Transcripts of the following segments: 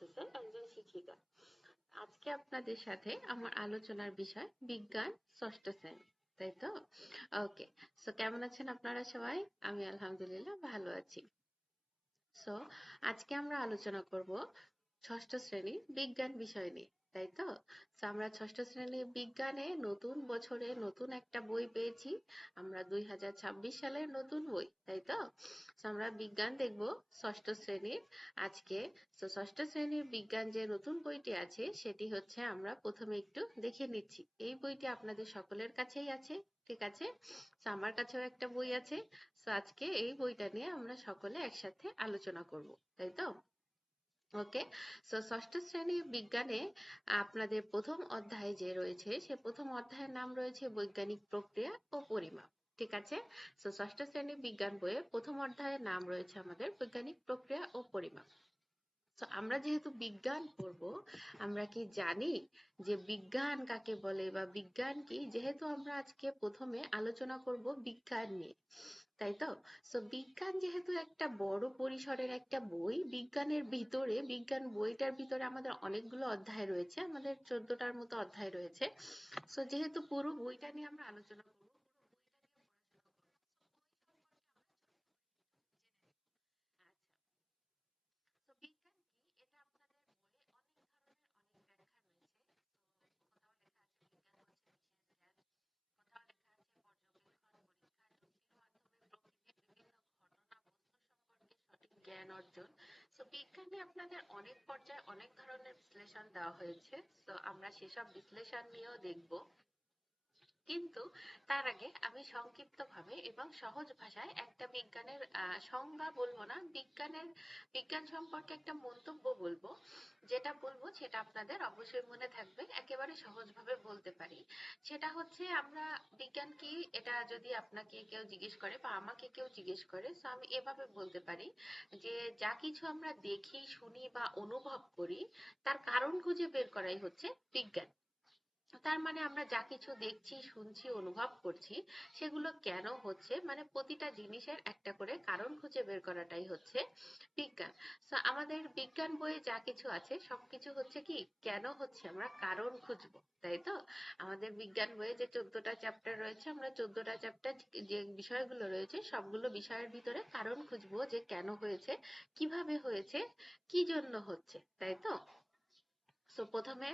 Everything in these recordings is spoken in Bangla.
প্রসেসের একজন শিক্ষিকা। আজকে আপনাদের সাথে আমার আলোচনার বিষয় বিজ্ঞান ষষ্ঠ শ্রেণী, তাই তো? ওকে। সো কেমন আছেন আপনারা সবাই? আমি আলহামদুলিল্লাহ ভালো আছি। সো আজকে আমরা আলোচনা করব ষষ্ঠ শ্রেণীর বিজ্ঞান বিষয় নিয়ে, তাই তো? সো আমরা ষষ্ঠ শ্রেণীর বিজ্ঞানে নতুন বছরে নতুন একটা বই পেয়েছি। আমরা 2026 সালের নতুন বই, তাই তো? সো আমরা বিজ্ঞান দেখব ষষ্ঠ শ্রেণীর আজকে। সো ষষ্ঠ শ্রেণীর বিজ্ঞান যে নতুন বইটি আছে সেটি হচ্ছে, আমরা প্রথমে একটু দেখে নিচ্ছি। এই বইটি আপনাদের সকলের কাছেই আছে, ঠিক আছে? সো আমার কাছেও একটা বই আছে। সো আজকে এই বইটা নিয়ে আমরা সকলে একসাথে আলোচনা করব, তাই তো? ওকে। সো ষষ্ঠ শ্রেণীর বিজ্ঞানে আপনাদের প্রথম অধ্যায় যে রয়েছে, সে প্রথম অধ্যায়ের নাম রয়েছে বৈজ্ঞানিক প্রক্রিয়া ও পরিমাপ, ঠিক আছে? সো ষষ্ঠ শ্রেণীর বিজ্ঞান বইয়ে প্রথম অধ্যায়ের নাম রয়েছে আমাদের বৈজ্ঞানিক প্রক্রিয়া ও পরিমাপ। তো আমরা যেহেতু বিজ্ঞান পড়ব, আমরা কি জানি যে বিজ্ঞান কাকে বলে বা বিজ্ঞান কি? যেহেতু আমরা আজকে প্রথমে আলোচনা করব বিজ্ঞান নিয়ে, তাই তো? সো বিজ্ঞান যেহেতু একটা বড় পরিসরের একটা বই, বিজ্ঞানের ভিতরে, বিজ্ঞান বইটার ভিতরে আমাদের অনেকগুলো অধ্যায় রয়েছে, আমাদের 14টার মতো অধ্যায় রয়েছে। সো যেহেতু পুরো বইটা নিয়ে আমরা আলোচনা করব, তো বিজ্ঞান কি এটা আপনাদের বইয়ে অনেক ধরনের অনেক ব্যাখ্যা রয়েছে। তো কোথাও লেখা আছে বিজ্ঞান হচ্ছে বিশেষ জ্ঞান, কোথাও লেখা আছে পর্যবেক্ষণ, পরীক্ষা, যুক্তির মাধ্যমে প্রকৃতির বিভিন্ন ঘটনা বস্তু সম্পর্কে সঠিক জ্ঞান অর্জন। সো বিজ্ঞানে আপনাদের অনেক পর্যায়ে অনেক ধরনের বিশ্লেষণ দেওয়া হয়েছে। সো আমরা সেসব বিশ্লেষণ নিয়েও দেখব। কিন্তু তার আগে আমি সংক্ষিপ্তভাবে এবং সহজ ভাষায় একটা বিজ্ঞানের সংজ্ঞা বলবো না, বিজ্ঞান সম্পর্কে একটা মন্তব্য বলবো। যেটা বলবো সেটা আপনাদের অবশ্যই মনে থাকবে, একেবারে সহজভাবে বলতে পারি। সেটা হচ্ছে, আমরা বিজ্ঞান কি এটা যদি আপনাকে কেউ জিজ্ঞেস করে বা আমাকে কেউ জিজ্ঞেস করে, তো আমি এভাবে বলতে পারি যে যা কিছু আমরা দেখি, শুনি বা অনুভব করি, তার কারণ খুঁজে বের করাই হচ্ছে বিজ্ঞান। তার মানে আমরা যা কিছু দেখছি, শুনছি, অনুভব করছি, সেগুলো কেন হচ্ছে, মানে প্রতিটা জিনিসের একটা করে কারণ খুঁজে বের করাটাই হচ্ছে বিজ্ঞান। তো আমাদের বিজ্ঞান বইয়ে যা কিছু আছে সবকিছু হচ্ছে কি, কেন হচ্ছে, আমরা কারণ খুঁজবো, তাই তো? আমাদের বিজ্ঞান বইয়ে যে 14টা চ্যাপ্টার রয়েছে, আমরা 14টা চ্যাপ্টার যে বিষয়গুলো রয়েছে সবগুলো বিষয়ের ভিতরে কারণ খুঁজবো, যে কেন হয়েছে, কিভাবে হয়েছে, কি জন্য হচ্ছে, তাই তো? সো প্রথমে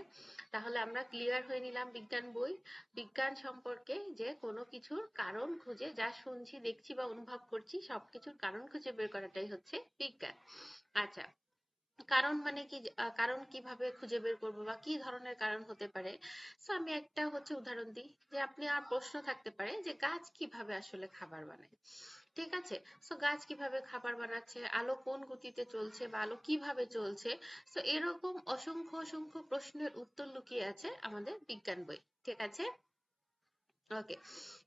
তাহলে আমরা ক্লিয়ার হয়ে নিলাম বিজ্ঞান বই, বিজ্ঞান সম্পর্কে, যে কোনো কিছুর কারণ খুঁজে, যা শুনছি, দেখছি বা অনুভব করছি সবকিছুর কারণ খুঁজে বের করাটাই হচ্ছে বিজ্ঞান। আচ্ছা, কারণ মানে কি, কারণ কিভাবে খুঁজে বের করবো বা কি ধরনের কারণ হতে পারে? সো আমি একটা হচ্ছে উদাহরণ দিই, যে আপনি, আর প্রশ্ন থাকতে পারে যে গাছ কিভাবে আসলে খাবার বানায়, ঠিক আছে? সো গাছ কিভাবে খাবার বানাচ্ছে, আলো কোন গতিতে চলছে বা আলো কিভাবে চলছে। সো এরকম অসংখ্য অসংখ্য প্রশ্নের উত্তর লুকিয়ে আছে আমাদের বিজ্ঞান বই, ঠিক আছে? ওকে।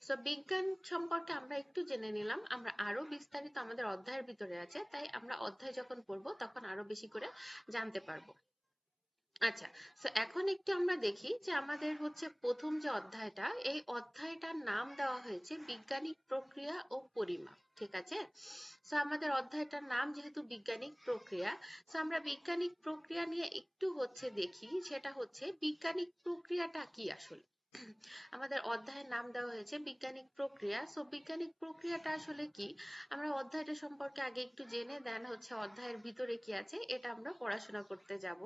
সো বিজ্ঞান সম্পর্কে আমরা একটু জেনে নিলাম, আমরা আরো বিস্তারিত আমাদের অধ্যায়ের ভিতরে আছে, তাই আমরা অধ্যায় যখন পড়বো তখন আরো বেশি করে জানতে পারবো। আচ্ছা, সো এখন একটু আমরা দেখি যে আমাদের হচ্ছে প্রথম যে অধ্যায়টা, এই অধ্যায়টার নাম দেওয়া হয়েছে বিজ্ঞানিক প্রক্রিয়া ও পরিমাপ, ঠিক আছে? সো আমাদের অধ্যায়টার নাম যেহেতু বিজ্ঞানিক প্রক্রিয়া, সো আমরা বিজ্ঞানিক প্রক্রিয়া নিয়ে একটু হচ্ছে দেখি, সেটা হচ্ছে বিজ্ঞানিক প্রক্রিয়াটা কি আসলে। আমাদের অধ্যায়ের নাম দেওয়া হয়েছে বিজ্ঞানিক প্রক্রিয়া। সো বিজ্ঞানিক প্রক্রিয়াটা আসলে কি, আমরা অধ্যায়টা সম্পর্কে আগে একটু জেনে দেন হচ্ছে অধ্যায়ের ভিতরে কি আছে, এটা আমরা পড়াশোনা করতে যাব।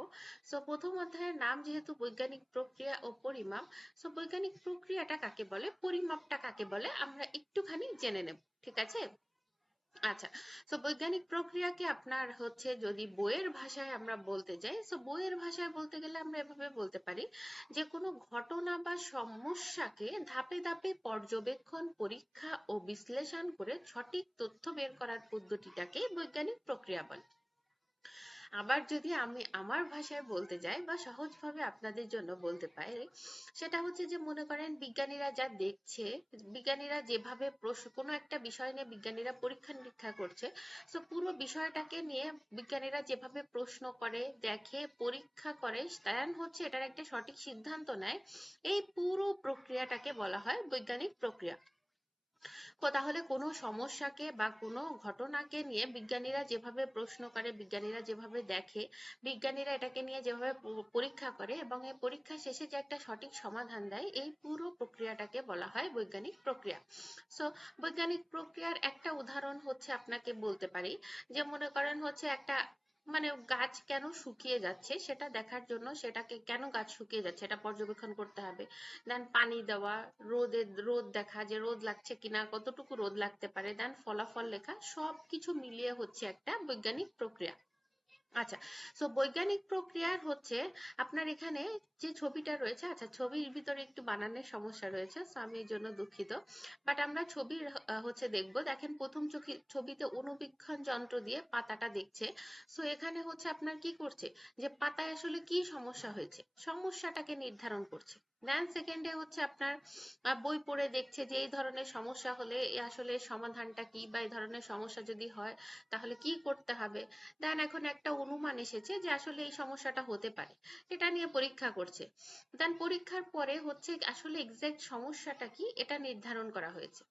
সো প্রথম অধ্যায়ের নাম যেহেতু বৈজ্ঞানিক প্রক্রিয়া ও পরিমাপ, সো বৈজ্ঞানিক প্রক্রিয়াটা কাকে বলে, পরিমাপটা কাকে বলে, আমরা একটুখানি জেনে নেব, ঠিক আছে? আচ্ছা, তো বৈজ্ঞানিক প্রক্রিয়াকে আপনার হচ্ছে যদি বইয়ের ভাষায় আমরা বলতে যাই, তো বইয়ের ভাষায় বলতে গেলে আমরা এভাবে বলতে পারি যে কোনো ঘটনা বা সমস্যাকে ধাপে ধাপে পর্যবেক্ষণ, পরীক্ষা ও বিশ্লেষণ করে সঠিক তথ্য বের করার পদ্ধতিটাকে বৈজ্ঞানিক প্রক্রিয়া বলে। আবার যদি আমি আমার ভাষায় বলতে যাই বা সহজভাবে আপনাদের জন্য বলতে পারি, সেটা হচ্ছে যে মনে করেন বিজ্ঞানীরা যা দেখছে, বিজ্ঞানীরা যেভাবে কোনো একটা বিষয় নিয়ে বিজ্ঞানীরা পরীক্ষা নিরীক্ষা করছে, তো পুরো বিষয়টাকে নিয়ে বিজ্ঞানীরা যেভাবে প্রশ্ন করে, দেখে, পরীক্ষা করে, দেন হচ্ছে এটার একটা সঠিক সিদ্ধান্ত নেয়, এই পুরো প্রক্রিয়াটাকে বলা হয় বৈজ্ঞানিক প্রক্রিয়া। তাহলে কোনো সমস্যাকে বা কোনো ঘটনাকে নিয়ে বিজ্ঞানীরা যেভাবে প্রশ্ন করে, বিজ্ঞানীরা যেভাবে দেখে, বিজ্ঞানীরা এটাকে নিয়ে যেভাবে পরীক্ষা করে এবং এই পরীক্ষা শেষে যে একটা সঠিক সমাধান দেয়, এই পুরো প্রক্রিয়াটাকে বলা হয় বৈজ্ঞানিক প্রক্রিয়া। সো বৈজ্ঞানিক প্রক্রিয়ার একটা উদাহরণ হচ্ছে আপনাকে বলতে পারি, যে মনে করেন হচ্ছে একটা মানে গাছ কেন শুকিয়ে যাচ্ছে সেটা দেখার জন্য, সেটাকে কেন গাছ শুকিয়ে যাচ্ছে এটা পর্যবেক্ষণ করতে হবে। দেন পানি দেওয়া, রোদ দেখা যে রোদ লাগছে কিনা, কতটুকু রোদ লাগতে পারে, দেন ফলাফল লেখা, সবকিছু মিলিয়ে হচ্ছে একটা বৈজ্ঞানিক প্রক্রিয়া। আচ্ছা, সো বৈজ্ঞানিক প্রক্রিয়ার হচ্ছে আপনার এখানে যে ছবিটা রয়েছে, আচ্ছা ছবির ভিতরে একটু বানানের সমস্যা রয়েছে, সো আমি এর জন্য দুঃখিত। বাট আমরা ছবির হচ্ছে দেখবো। দেখেন প্রথম ছবিতে অণুবীক্ষণ যন্ত্র দিয়ে পাতাটা দেখছে। সো এখানে হচ্ছে আপনার কি করছে, যে পাতায় আসলে কি সমস্যা হয়েছে সমস্যাটাকে নির্ধারণ করছে। দেন সেকেন্ডে হচ্ছে আপনার বই পড়ে দেখছে যে এই ধরনের সমস্যা হলে আসলে সমাধানটা কি, বা এই ধরনের সমস্যা যদি হয় তাহলে কি করতে হবে। দেন এখন একটা অনুমান এসেছে যে আসলে এই সমস্যাটা হতে পারে, এটা নিয়ে পরীক্ষা করছে। দেন পরীক্ষার পরে হচ্ছে আসলে এক্সাক্ট সমস্যাটা কি এটা নির্ধারণ করা হয়েছে।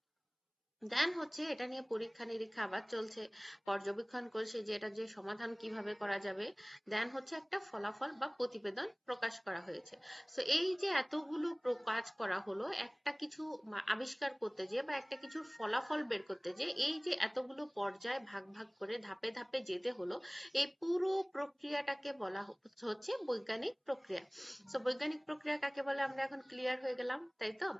দেন হচ্ছে এটা নিয়ে পরীক্ষা নিরীক্ষা আবার চলছে, পর্যবেক্ষণ করছে যে এটা যে সমাধান কিভাবে করা যাবে। দেন হচ্ছে একটা ফলাফল বা প্রতিবেদন প্রকাশ করা হয়েছে। সো এই যে এতগুলো কাজ করা হলো একটা কিছু আবিষ্কার করতে যে, বা একটা কিছুর ফলাফল বের করতে যে, এই যে এতগুলো পর্যায় ভাগ ভাগ করে ধাপে ধাপে যেতে হলো, এই পুরো প্রক্রিয়াটাকে বলা হচ্ছে বৈজ্ঞানিক প্রক্রিয়া। সো বৈজ্ঞানিক প্রক্রিয়া কাকে বলে আমরা এখন ক্লিয়ার হয়ে গেলাম, তাই তো?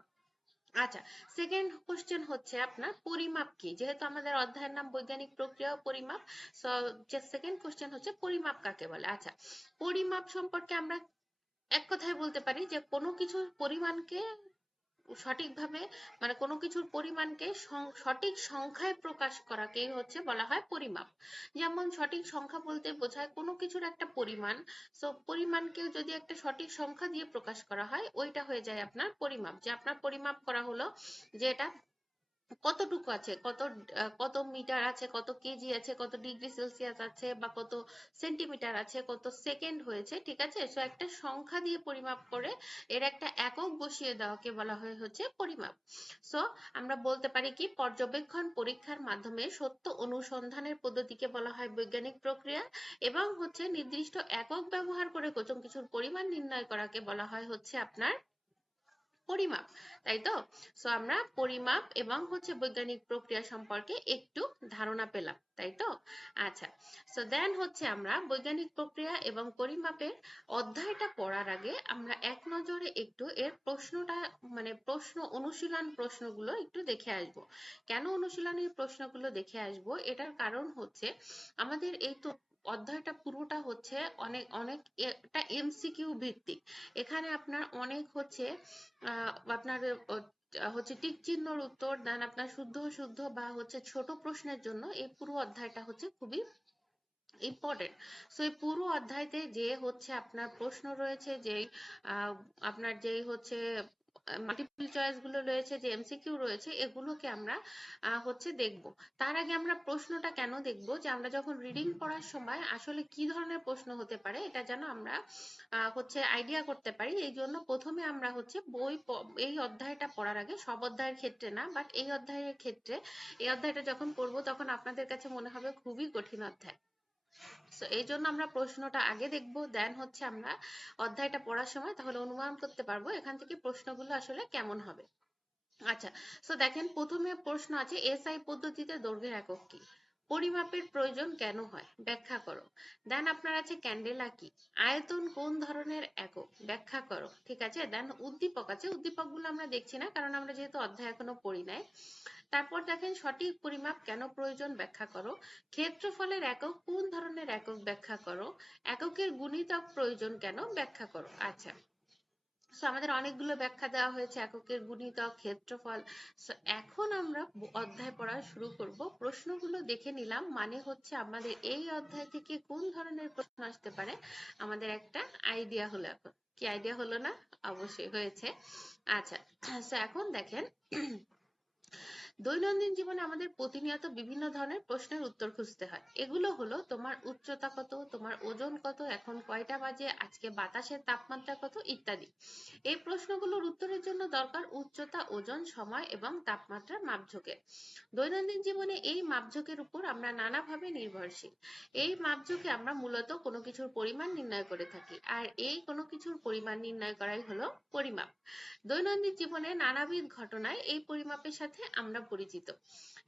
আচ্ছা, সেকেন্ড কোশ্চেন হচ্ছে আপনার পরিমাপ কি, যেহেতু আমাদের অধ্যায়ের নাম বৈজ্ঞানিক প্রক্রিয়া ও পরিমাপ। সো যে সেকেন্ড কোশ্চেন হচ্ছে পরিমাপ কাকে বলে। আচ্ছা, পরিমাপ সম্পর্কে আমরা এক কথায় বলতে পারি যে কোনো কিছুর পরিমাণকে সঠিকভাবে, মানে কোনো কিছুর পরিমাণকে সঠিক সংখ্যায় প্রকাশ করাকেই হচ্ছে বলা হয় পরিমাপ। যেমন সঠিক সংখ্যা বলতে বোঝায় কোনো কিছুর একটা পরিমাণ। সো পরিমাণকে যদি একটা সঠিক সংখ্যা দিয়ে প্রকাশ করা হয়, ওইটা হয়ে যায় আপনার পরিমাপ। যে আপনার পরিমাপ করা হলো যে এটা কতটুকু আছে, কত মিটার আছে, কত কেজি আছে, কত ডিগ্রি সেলসিয়াস আছে, বা কত সেন্টিমিটার আছে, কত সেকেন্ড হয়েছে, ঠিক আছে। সো একটা সংখ্যা দিয়ে পরিমাপ করে এর একটা একক বসিয়ে দেওয়াকে বলা হয় হচ্ছে পরিমাপ। সো আমরা বলতে পারি কি, পর্যবেক্ষণ পরীক্ষার মাধ্যমে সত্য অনুসন্ধানের পদ্ধতিকে বলা হয় বৈজ্ঞানিক প্রক্রিয়া, এবং হচ্ছে নির্দিষ্ট একক ব্যবহার করে কোনো কিছুর পরিমাণ নির্ণয় করাকে বলা হয় হচ্ছে আপনার পরিমাপ, তাই তো? সো আমরা পরিমাপ এবং হচ্ছে বৈজ্ঞানিক প্রক্রিয়া সম্পর্কে একটু ধারণা পেলাম, তাই তো? আচ্ছা, সো দেন হচ্ছে আমরা বৈজ্ঞানিক প্রক্রিয়া এবং পরিমাপের অধ্যায়টা পড়ার আগে আমরা এক নজরে একটু এর প্রশ্নটা, মানে প্রশ্ন অনুশীলন প্রশ্নগুলো একটু দেখে আসব। কেন অনুশীলনী প্রশ্নগুলো দেখে আসব, এটার কারণ হচ্ছে আমাদের এই তো অধ্যায়টা পুরোটা হচ্ছে অনেক অনেক এটা এমসিকিউ ভিত্তিক। এখানে আপনার অনেক হচ্ছে আপনার হচ্ছে টিক চিহ্নর উত্তর, দেন আপনার শুদ্ধ শুদ্ধ বা হচ্ছে ছোট প্রশ্নের জন্য এই পুরো অধ্যায়টা হচ্ছে খুবই ইম্পর্টেন্ট। সো এই পুরো অধ্যায়তে যে হচ্ছে আপনার প্রশ্ন রয়েছে, যে আপনার যেই হচ্ছে মাল্টিপল চয়েস গুলো রয়েছে, যে এমসিকিউ রয়েছে, এগুলোকে আমরা হচ্ছে দেখব। তার আগে আমরা প্রশ্নটা কেন দেখব, যে আমরা যখন রিডিং পড়ার সময় আসলে কি ধরনের প্রশ্ন হতে পারে এটা যেন আমরা হচ্ছে আইডিয়া করতে পারি। এই জন্য প্রথমে আমরা হচ্ছে এই অধ্যায়টা পড়ার আগে, সব অধ্যায়ের ক্ষেত্রে না, বাট এই অধ্যায়ের ক্ষেত্রে এই অধ্যায়টা যখন পড়বো তখন আপনাদের কাছে মনে হবে খুবই কঠিন অধ্যায়। সো এই জন্য আমরা প্রশ্নটা আগে দেখব, দেন হচ্ছে আমরা অধ্যায়টা পড়ার সময় তাহলে অনুমান করতে পারবো এখান থেকে প্রশ্নগুলো আসলে কেমন হবে। আচ্ছা, সো দেখেন প্রথমে প্রশ্ন আছে, এসআই পদ্ধতিতে দৈর্ঘ্যের একক কি? পরিমাপের প্রয়োজন কেন হয় ব্যাখ্যা করো। দেন আপনার আছে ক্যান্ডেলা কি? আয়তন কোন ধরনের একক ব্যাখ্যা করো, ঠিক আছে। দেন উদ্দীপক আছে, উদ্দীপকগুলো আমরা দেখছি না কারণ আমরা যেহেতু অধ্যায় এখনো পড়ি নাই। তারপর দেখেন সঠিক পরিমাপ কেন প্রয়োজন ব্যাখ্যা করো। ক্ষেত্রফলের একক কোন ধরনের একক ব্যাখ্যা করো। এককের গুণিতক প্রয়োজন কেন ব্যাখ্যা করো। আচ্ছা, সো আমাদের অনেকগুলো ব্যাখ্যা দেওয়া হয়েছে, এককের গুণিতক, ক্ষেত্রফল। সো এখন আমরা অধ্যায় পড়া শুরু করব। প্রশ্নগুলো দেখে নিলাম, মানে হচ্ছে আমাদের এই অধ্যায় থেকে কোন ধরনের প্রশ্ন আসতে পারে আমাদের একটা আইডিয়া হলো। এখন কি আইডিয়া হলো না? অবশ্যই হয়েছে। আচ্ছা, সো এখন দেখেন দৈনন্দিন জীবনে আমাদের প্রতিনিয়ত বিভিন্ন ধরনের প্রশ্নের উত্তর খুঁজতে হয়। এগুলো হলো তোমার উচ্চতা কত, তোমার ওজন কত, এখন কয়টা বাজে, আজকে বাতাসের তাপমাত্রা কত ইত্যাদি। এই প্রশ্নগুলোর উত্তরের জন্য দরকার উচ্চতা, ওজন, সময় এবং তাপমাত্রার মাপঝোঁকের। দৈনন্দিন জীবনে এই মাপঝোঁকের উপর আমরা নানাভাবে নির্ভরশীল। এই মাপঝোঁকে আমরা মূলত কোনো কিছুর পরিমাণ নির্ণয় করে থাকি, আর এই কোনো কিছুর পরিমাণ নির্ণয় করাই হলো পরিমাপ। দৈনন্দিন জীবনে নানাবিধ ঘটনায় এই পরিমাপের সাথে আমরা পরিচিত।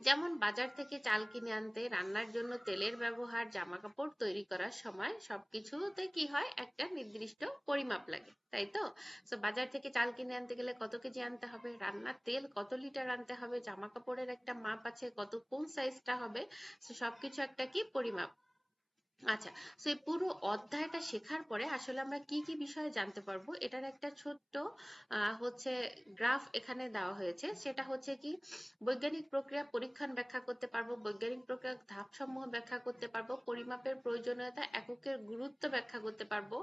যেমন বাজার থেকে চাল কিনে আনতে, রান্নার জন্য তেলের ব্যবহার, জামা কাপড় তৈরি করার সময় সবকিছুতে কি হয়, একটা নির্দিষ্ট পরিমাপ লাগে, তাই তো? তো বাজার থেকে চাল কিনে আনতে গেলে কত কেজি আনতে হবে, রান্নার তেল কত লিটার আনতে হবে, জামা কাপড়ের একটা মাপ আছে, কত কোন সাইজটা হবে, তো সবকিছু একটা কি পরিমাপ। আচ্ছা, তো এই পুরো অধ্যায়টা শেখার পরে আসলে আমরা কি কি বিষয়ে জানতে পারবো, এটার একটা ছোট্ট হচ্ছে গ্রাফ এখানে দেওয়া হয়েছে। সেটা হচ্ছে কি, বৈজ্ঞানিক প্রক্রিয়া পরীক্ষণ ব্যাখ্যা করতে পারবো, বৈজ্ঞানিক প্রক্রিয়ার ধাপসমূহ ব্যাখ্যা করতে পারবো, পরিমাপের প্রয়োজনীয়তা, এককের গুরুত্ব ব্যাখ্যা করতে পারবো,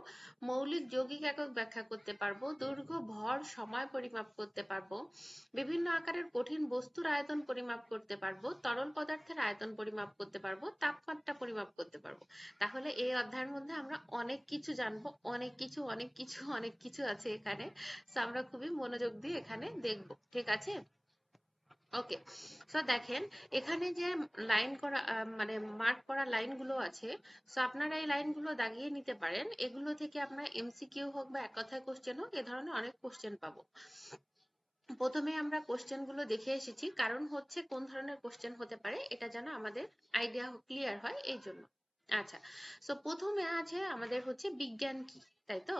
মৌলিক যৌগিক একক ব্যাখ্যা করতে পারবো, দৈর্ঘ্য, ভর, সময় পরিমাপ করতে পারবো, বিভিন্ন আকারের কঠিন বস্তুর আয়তন পরিমাপ করতে পারবো, তরল পদার্থের আয়তন পরিমাপ করতে পারবো, তাপমাত্রা পরিমাপ করতে পারবো। তাহলে এই অধ্যায়ের মধ্যে আমরা অনেক কিছু জানবো, অনেক কিছু অনেক কিছু অনেক কিছু আছে এখানে। তো আমরা খুবই মনোযোগ দিয়ে এখানে দেখবো, ঠিক আছে? ওকে, সো দেখেন এখানে যে লাইন করা মানে মার্ক করা লাইনগুলো আছে, সো আপনারা এই লাইনগুলো দাগিয়ে নিতে পারেন। এগুলো থেকে আপনার এমসিকিউ হোক বা এক কথায় কোশ্চেন হোক, এ ধরনের অনেক কোশ্চেন পাবো। প্রথমে আমরা কোশ্চেন গুলো দেখে এসেছি, কারণ হচ্ছে কোন ধরনের কোশ্চেন হতে পারে এটা যেন আমাদের আইডিয়া ক্লিয়ার হয় এই জন্য। আচ্ছা, সো প্রথমে আছে আমাদের হচ্ছে বিজ্ঞান কি, তাই তো?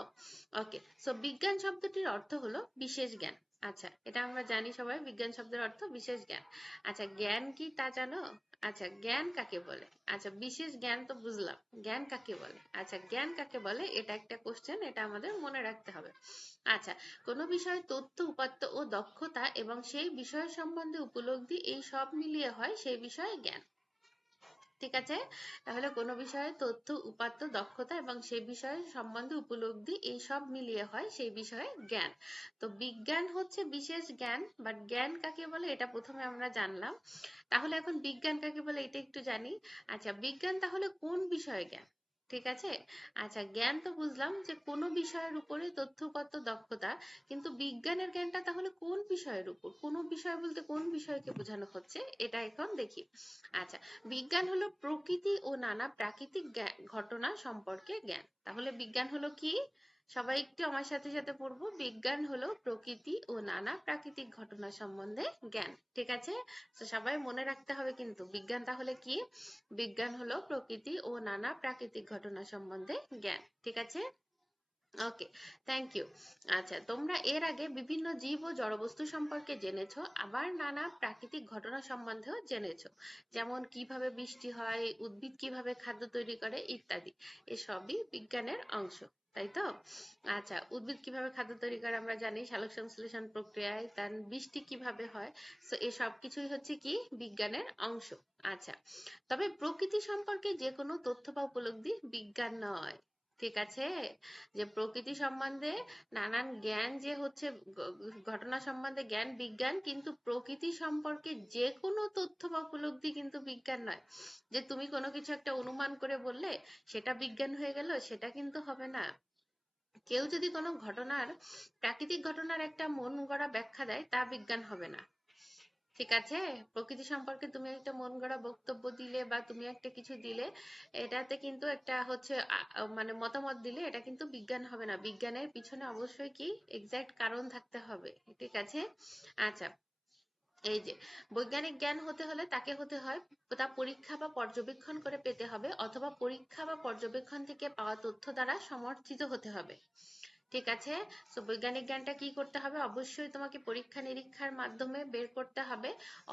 ওকে, সো বিজ্ঞান শব্দটির অর্থ হলো বিশেষ জ্ঞান। আচ্ছা, এটা আমরা জানি সবাই, বিজ্ঞান শব্দের অর্থ বিশেষ জ্ঞান। আচ্ছা, জ্ঞান কি তা জানো? আচ্ছা, জ্ঞান কাকে বলে? আচ্ছা, বিশেষ জ্ঞান তো বুঝলাম, জ্ঞান কাকে বলে? আচ্ছা, জ্ঞান কাকে বলে, এটা একটা কোশ্চেন, এটা আমাদের মনে রাখতে হবে। আচ্ছা, কোনো বিষয়ে তথ্য, উপাত্ত ও দক্ষতা এবং সেই বিষয় সম্বন্ধে উপলব্ধি, এই সব মিলিয়ে হয় সেই বিষয়ে জ্ঞান। ঠিক আছে? তাহলে কোনো বিষয়ে তথ্য, উপাত্ত, দক্ষতা এবং সেই বিষয়ে সম্বন্ধে উপলব্ধি, এই সব মিলিয়ে হয় সেই বিষয়ে জ্ঞান। তো বিজ্ঞান হচ্ছে বিশেষ জ্ঞান, বাট জ্ঞান কাকে বলে এটা প্রথমে আমরা জানলাম। তাহলে এখন বিজ্ঞান কাকে বলে এটা একটু জানি। আচ্ছা, বিজ্ঞান তাহলে কোন বিষয়ে জ্ঞান? ঠিক আছে? আচ্ছা, জ্ঞান তো বুঝলাম যে কোনো বিষয়ের উপরে তথ্য, উপাত্ত, দক্ষতা, কিন্তু বিজ্ঞানের জ্ঞানটা তাহলে কোন বিষয়ের উপর? কোন বিষয় বলতে কোন বিষয়কে বোঝানো হচ্ছে, এটা এখন দেখি। আচ্ছা, বিজ্ঞান হলো প্রকৃতি ও নানা প্রাকৃতিক ঘটনা সম্পর্কে জ্ঞান। তাহলে বিজ্ঞান হলো কি? সবাই একটু আমার সাথে সাথে পড়বো, বিজ্ঞান হলো প্রকৃতি ও নানা প্রাকৃতিক ঘটনা সম্বন্ধে জ্ঞান। ঠিক আছে? তো সবাই মনে রাখতে হবে কিন্তু, বিজ্ঞান তাহলে কি? বিজ্ঞান হলো প্রকৃতি ও নানা প্রাকৃতিক ঘটনা সম্বন্ধে জ্ঞান। ঠিক আছে? ওকে, থ্যাংক ইউ। আচ্ছা, তোমরা এর আগে বিভিন্ন জীব ও জড়বস্তু সম্পর্কে জেনেছো, আবার নানা প্রাকৃতিক ঘটনা সম্বন্ধেও জেনেছো। যেমন কিভাবে বৃষ্টি হয়, উদ্ভিদ কিভাবে খাদ্য তৈরি করে ইত্যাদি। এসবই বিজ্ঞানের অংশ, তাই তো? আচ্ছা, উদ্ভিদ কিভাবে খাদ্য তৈরি করে আমরা জানি, সালোক সংশ্লেষণ প্রক্রিয়ায়। তার বৃষ্টি কিভাবে হয়, তো এসব কিছুই হচ্ছে কি বিজ্ঞানের অংশ। আচ্ছা, তবে প্রকৃতি সম্পর্কে যে কোনো তথ্য বা উপলব্ধি বিজ্ঞান নয়। ঠিক আছে? যে প্রকৃতি সম্বন্ধে নানান জ্ঞান যে হচ্ছে, ঘটনা সম্বন্ধে জ্ঞান বিজ্ঞান, কিন্তু প্রকৃতি সম্পর্কে যে কোনো তথ্য বা উপলব্ধি কিন্তু বিজ্ঞান নয়। যে তুমি কোনো কিছু একটা অনুমান করে বললে সেটা বিজ্ঞান হয়ে গেল, সেটা কিন্তু হবে না। কেউ যদি কোনো ঘটনার, প্রাকৃতিক ঘটনার একটা মন গড়া ব্যাখ্যা দেয়, তা বিজ্ঞান হবে না। ঠিক আছে? প্রকৃতি সম্পর্কে তুমি একটা মন গড়া বক্তব্য দিলে বা তুমি একটা কিছু দিলে, এটাতে কিন্তু একটা হচ্ছে মানে মতামত দিলে, এটা কিন্তু বিজ্ঞান হবে না। বিজ্ঞানের পিছনে অবশ্যই কি এক্সাক্ট কারণ থাকতে হবে। ঠিক আছে? আচ্ছা, এই যে বৈজ্ঞানিক জ্ঞান হতে হলে তাকে হতে হয়, তা পরীক্ষা বা পর্যবেক্ষণ করে পেতে হবে, অথবা পরীক্ষা বা পর্যবেক্ষণ থেকে পাওয়া তথ্য দ্বারা সমর্থিত হতে হবে। ঠিক আছে? তো বৈজ্ঞানিক জ্ঞানটা কি করতে হবে? অবশ্যই তোমাকে পরীক্ষা নিরীক্ষার মাধ্যমে বের করতে হবে,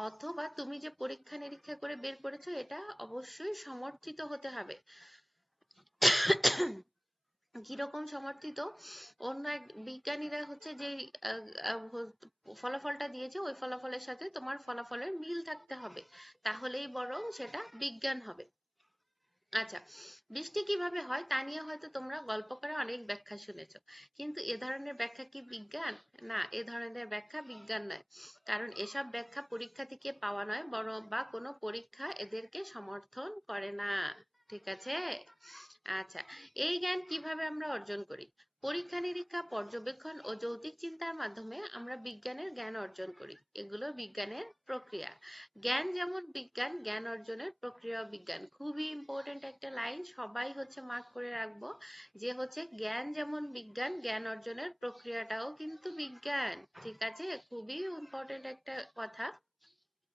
অথবা তুমি যে পরীক্ষা নিরীক্ষা করে বের করেছো এটা অবশ্যই সমর্থিত হতে হবে। কিরকম সমর্থিত? অন্য এক বিজ্ঞানীরা হচ্ছে যে ফলাফলটা দিয়েছে, ওই ফলাফলের সাথে তোমার ফলাফলের মিল থাকতে হবে, তাহলেই বরং সেটা বিজ্ঞান হবে। আচ্ছা, বৃষ্টি কিভাবে হয় তা নিয়ে হয়তো তোমরা গল্প করে অনেক ব্যাখ্যা শুনেছো, কিন্তু এ ধরনের ব্যাখ্যা কি বিজ্ঞান? না, এ ধরনের ব্যাখ্যা বিজ্ঞান নয়। কারণ এসব ব্যাখ্যা পরীক্ষা থেকে পাওয়া নয়, বড় বা কোনো পরীক্ষা এদেরকে সমর্থন করে না। ঠিক আছে? আচ্ছা, এই জ্ঞান কিভাবে আমরা অর্জন করি? পরীক্ষা নিরীক্ষা, পর্যবেক্ষণ ও যৌক্তিক চিন্তার মাধ্যমে আমরা বিজ্ঞানের জ্ঞান অর্জন করি। এগুলো বিজ্ঞানের প্রক্রিয়া। জ্ঞান যেমন বিজ্ঞান, জ্ঞান অর্জনের প্রক্রিয়া বিজ্ঞান। খুবই ইম্পর্টেন্ট একটা লাইন, সবাই মার্ক করে রাখবো, যে জ্ঞান যেমন বিজ্ঞান, জ্ঞান অর্জনের প্রক্রিয়াটাও কিন্তু বিজ্ঞান। ঠিক আছে? খুবই ইম্পর্টেন্ট একটা কথা।